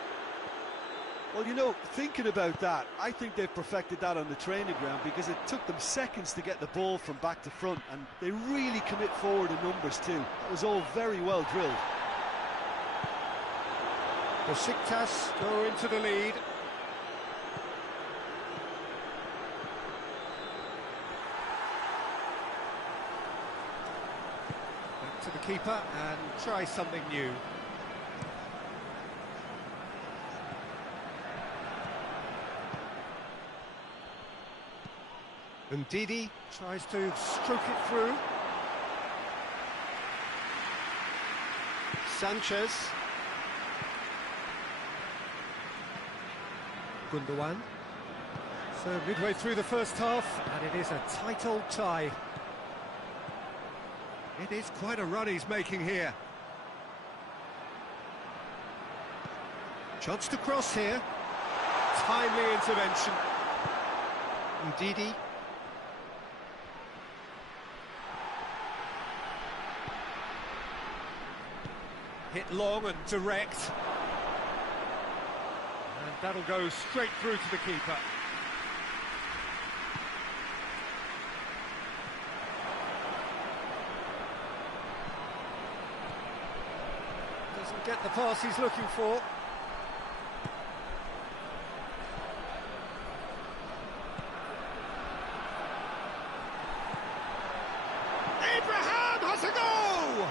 Well, you know, thinking about that, I think they've perfected that on the training ground because it took them seconds to get the ball from back to front, and they really commit forward in numbers too. That was all very well drilled. Beşiktaş go into the lead. Back to the keeper and try something new. Ndidi tries to stroke it through. Sanchez. Gundogan. So midway through the first half, and it is a tight old tie. It is quite a run he's making here. Chance to cross here. Timely intervention. Ndidi. Hit long and direct. And that'll go straight through to the keeper. Doesn't get the pass he's looking for. Abraham has a goal!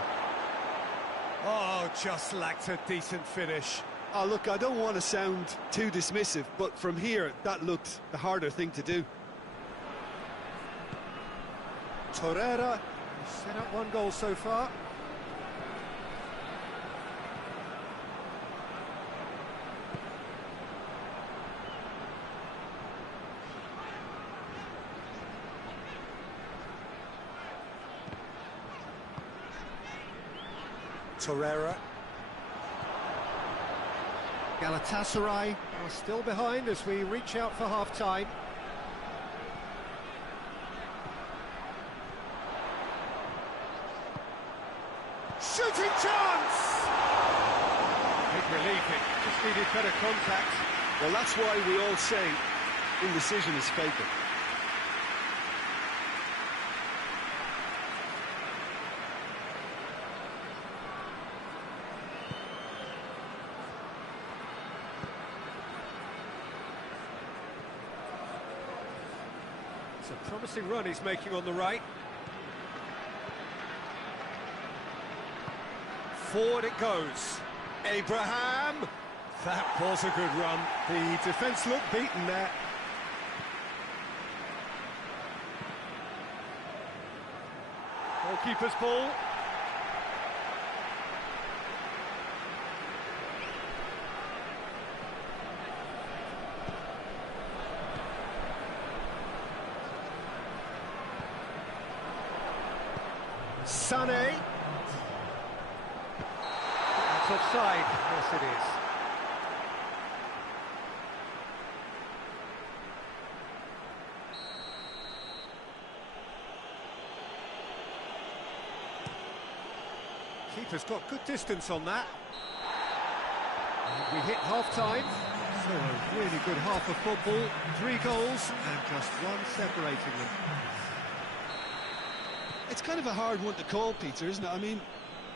Oh, just lacked a decent finish. Oh, look, I don't want to sound too dismissive, but from here, that looked the harder thing to do. Torreira set up one goal so far. Torreira. Galatasaray are still behind as we reach out for half-time. Shooting chance! Big relief, it just needed better contact. Well, that's why we all say indecision is fatal. It's a promising run he's making on the right. Forward it goes. Abraham! That was a good run. The defence looked beaten there. Goalkeeper's ball. Sané. That's offside. Yes, it is. Keeper's got good distance on that. And we hit half-time. So a really good half of football. 3 goals and just one separating them. It's kind of a hard one to call, Peter, isn't it? I mean,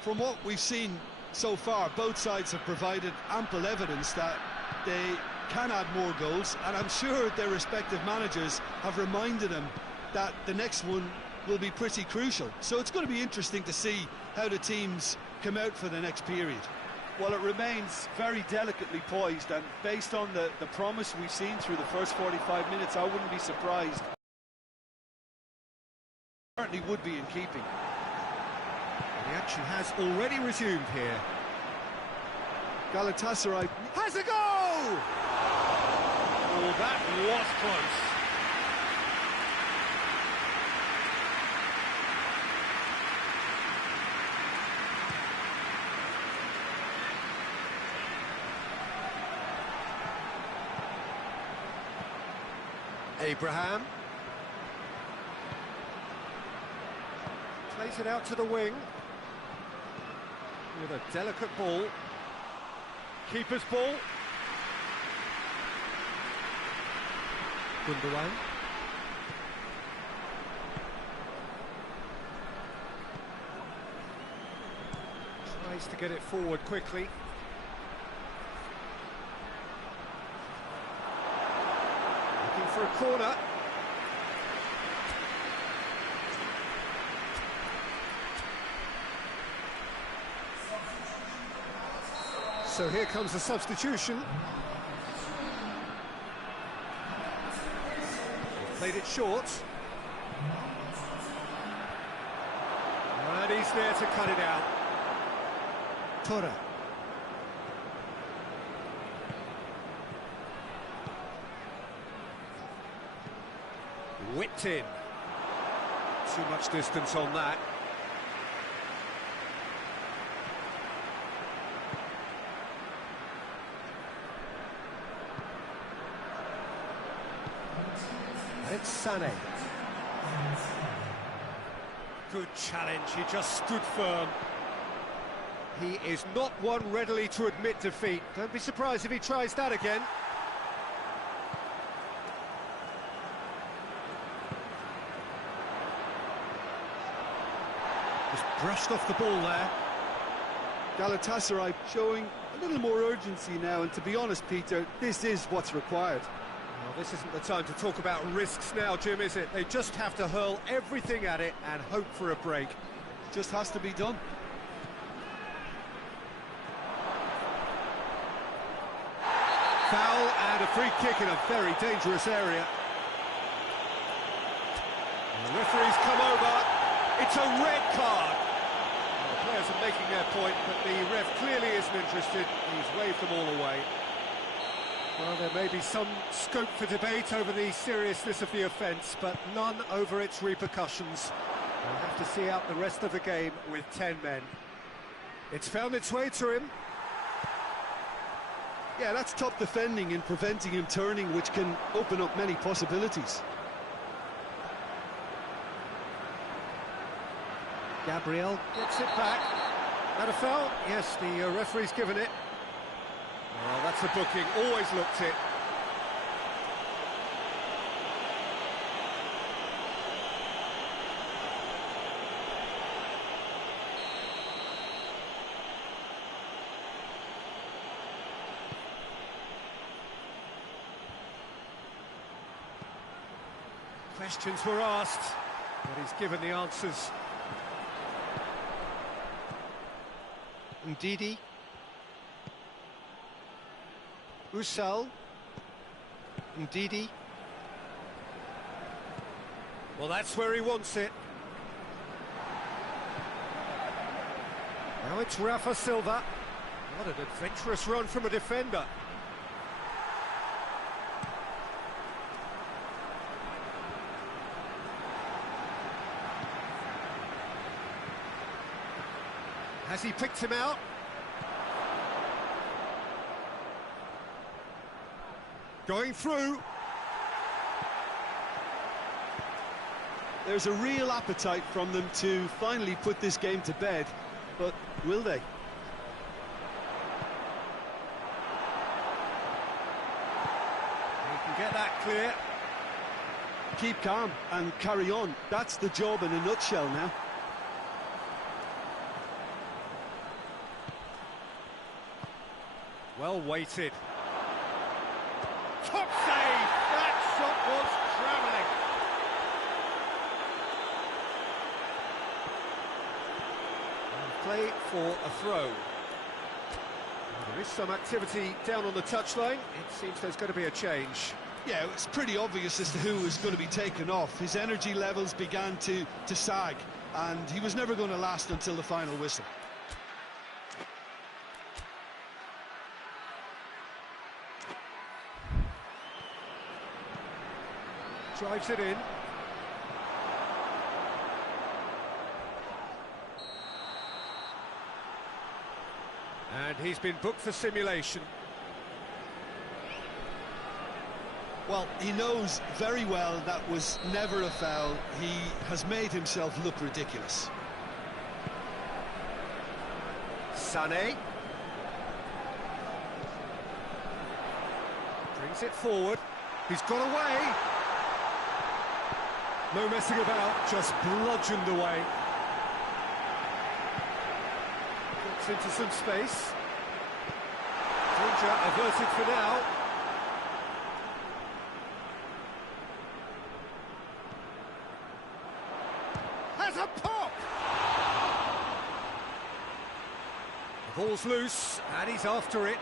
from what we've seen so far, both sides have provided ample evidence that they can add more goals, and I'm sure their respective managers have reminded them that the next one will be pretty crucial. So it's going to be interesting to see how the teams come out for the next period. Well, it remains very delicately poised, and based on the promise we've seen through the first 45 minutes, I wouldn't be surprised. Certainly would be in keeping. The action has already resumed here. Galatasaray Has a goal! Oh, that was close. Abraham. Plays it out to the wing. With a delicate ball. Keeper's ball. Gundogan. Tries to get it forward quickly. Looking for a corner. So here comes the substitution. Played it short. And he's there to cut it out. Torre. Whipped in. Too much distance on that. It's Sané. Good challenge, he just stood firm. He is not one readily to admit defeat. Don't be surprised if he tries that again. Just brushed off the ball there. Galatasaray showing a little more urgency now, and to be honest, Peter, this is what's required. Well, this isn't the time to talk about risks now, Jim, is it? They just have to hurl everything at it and hope for a break. Just has to be done. Foul and a free kick in a very dangerous area. The referee's come over. It's a red card. Well, the players are making their point, but the ref clearly isn't interested. He's waved them all away. Well, there may be some scope for debate over the seriousness of the offence, but none over its repercussions. We'll have to see out the rest of the game with 10 men. It's found its way to him. Yeah, that's top defending and preventing him turning, which can open up many possibilities. Gabriel gets it back. That a foul? Yes, the referee's given it. Well, that's a booking. Always looked it. Questions were asked, but he's given the answers. Ndidi. Usal. Ndidi. Well, that's where he wants it. Now it's Rafa Silva. What an adventurous run from a defender. Has he picked him out? Going through. There's a real appetite from them to finally put this game to bed, but will they? He can get that clear. Keep calm and carry on. That's the job in a nutshell now. Well weighted. Top save! That shot was travelling. And play for a throw. Well, there is some activity down on the touchline. It seems there's going to be a change. Yeah, it's pretty obvious as to who was going to be taken off. His energy levels began to sag, and he was never going to last until the final whistle. Drives it in. And he's been booked for simulation. Well, he knows very well that was never a foul. He has made himself look ridiculous. Sané. Brings it forward. He's got away. No messing about, just bludgeoned away. Gets into some space. Danger averted for now. Has a pop! The ball's loose, and he's after it.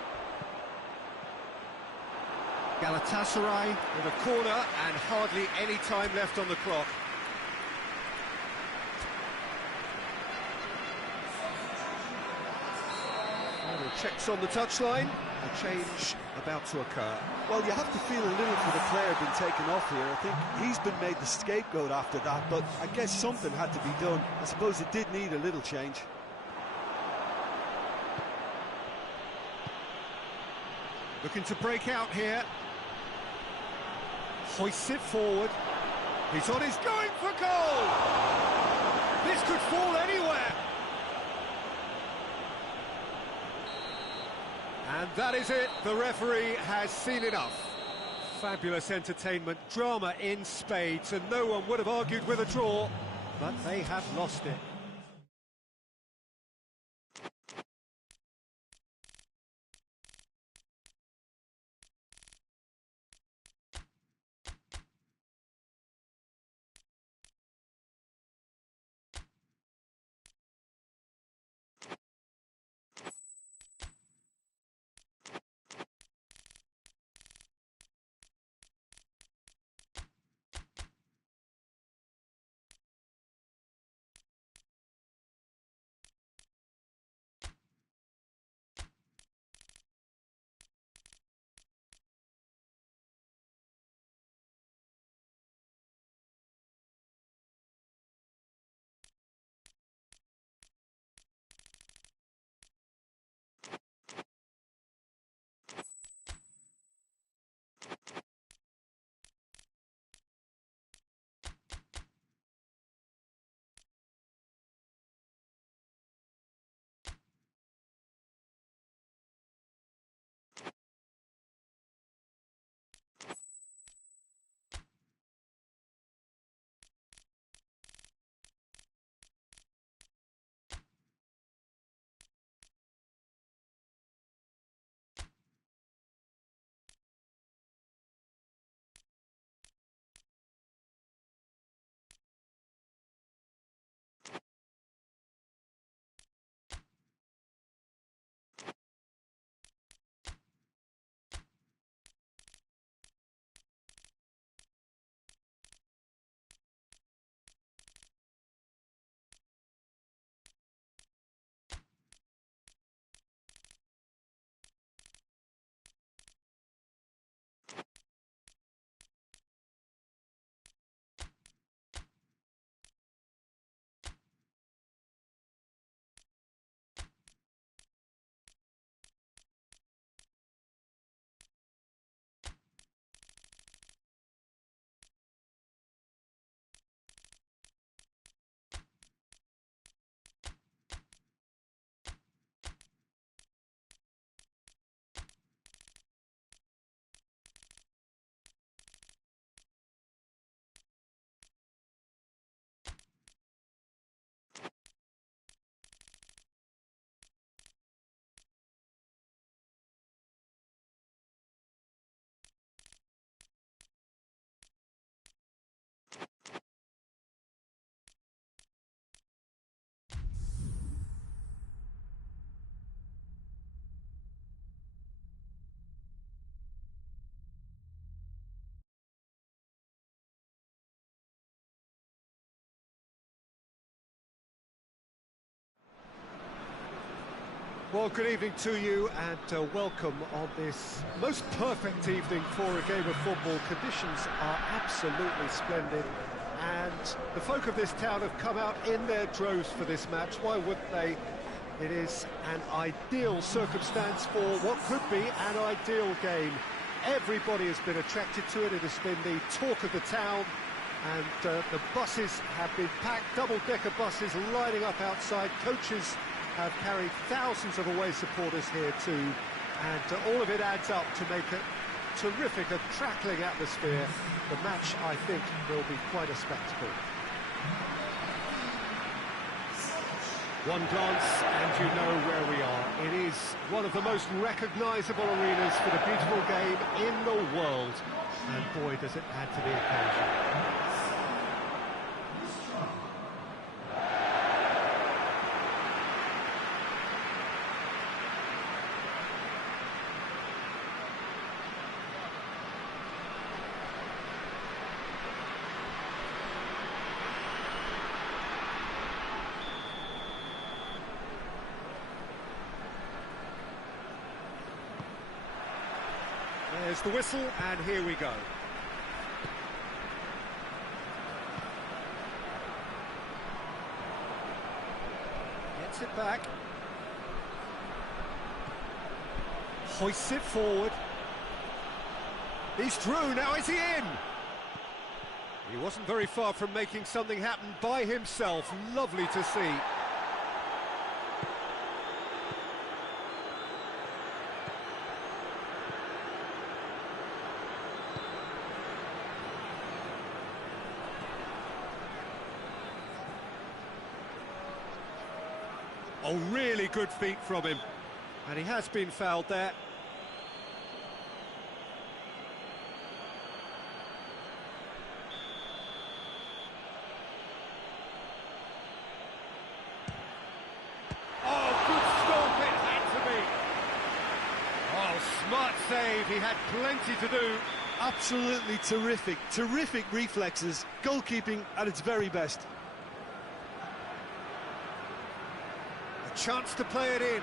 Galatasaray with a corner and hardly any time left on the clock. Final checks on the touchline. A change about to occur. Well, you have to feel a little for the player being taken off here. I think he's been made the scapegoat after that, but I guess something had to be done. I suppose it did need a little change. Looking to break out here. Hoists it forward. He's on his going for goal! This could fall anywhere! And that is it. The referee has seen enough. Fabulous entertainment, drama in spades, and no one would have argued with a draw, but they have lost it. Well, good evening to you and welcome on this most perfect evening for a game of football. Conditions are absolutely splendid and the folk of this town have come out in their droves for this match. Why wouldn't they? It is an ideal circumstance for what could be an ideal game. Everybody has been attracted to it. It has been the talk of the town, and the buses have been packed, double-decker buses lining up outside. Coaches have carried thousands of away supporters here too, and all of it adds up to make a terrific, a crackling atmosphere. The match, I think, will be quite a spectacle. One glance and you know where we are. It is one of the most recognisable arenas for the beautiful game in the world, and boy does it add to the occasion. There's the whistle, and here we go. Gets it back. Hoists it forward. He's through, now is he in? He wasn't very far from making something happen by himself. Lovely to see. Oh, really good feet from him. And he has been fouled there. Oh, good stop, it had to be. Oh, smart save, he had plenty to do. Absolutely terrific reflexes, goalkeeping at its very best. Chance to play it in.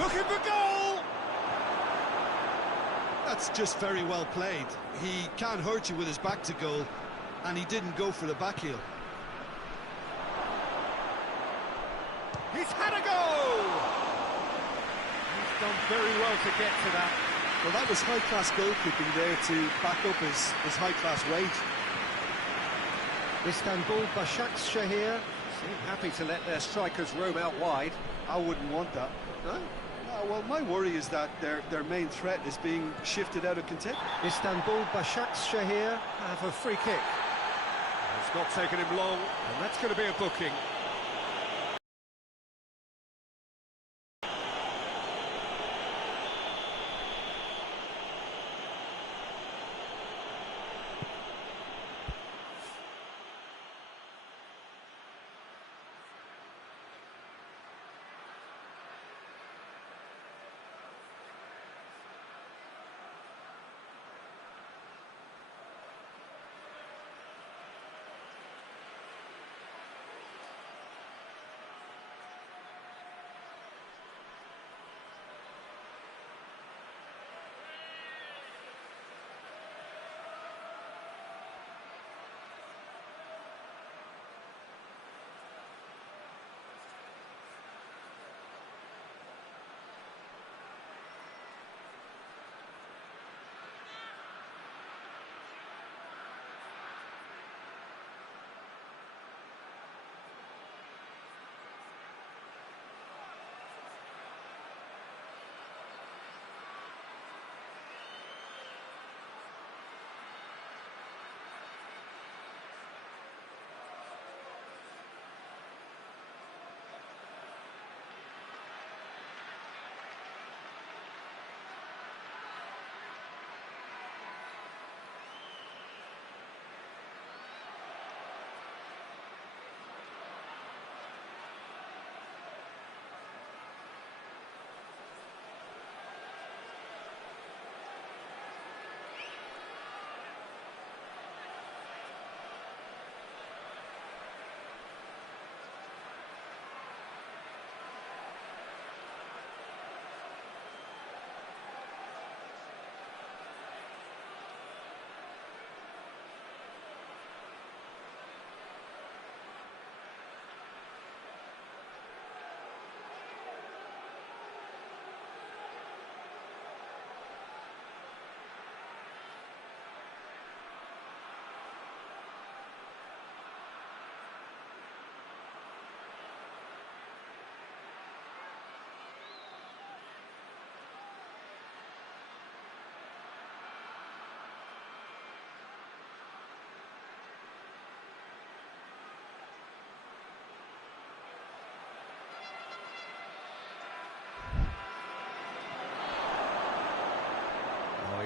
Looking for goal! That's just very well played. He can't hurt you with his back to goal, and he didn't go for the back heel. He's had a goal! He's done very well to get to that. Well, that was high-class goalkeeping there to back up his high-class weight. Istanbul Başakşehir seem happy to let their strikers roam out wide. I wouldn't want that. No? No, well, my worry is that their main threat is being shifted out of contention. Istanbul Başakşehir have a free kick. It's not taken him long, and that's going to be a booking.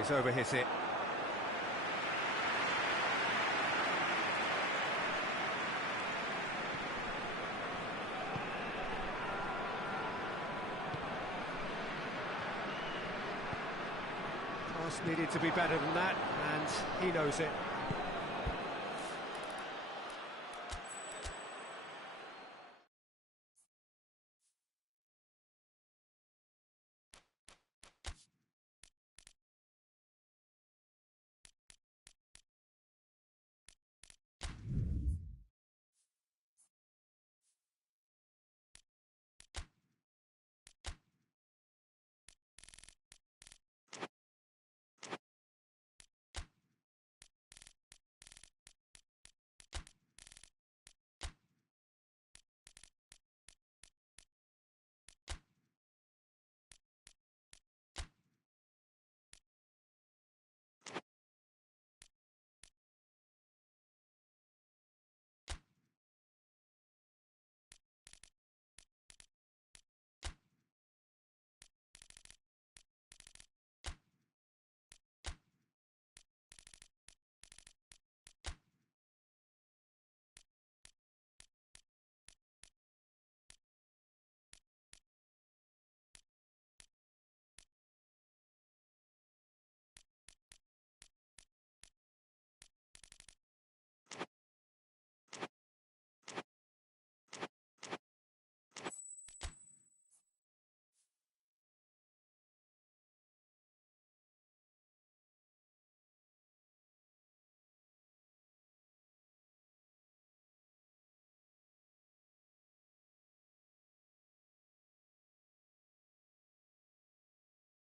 He's overhit it. Pass needed to be better than that, and he knows it.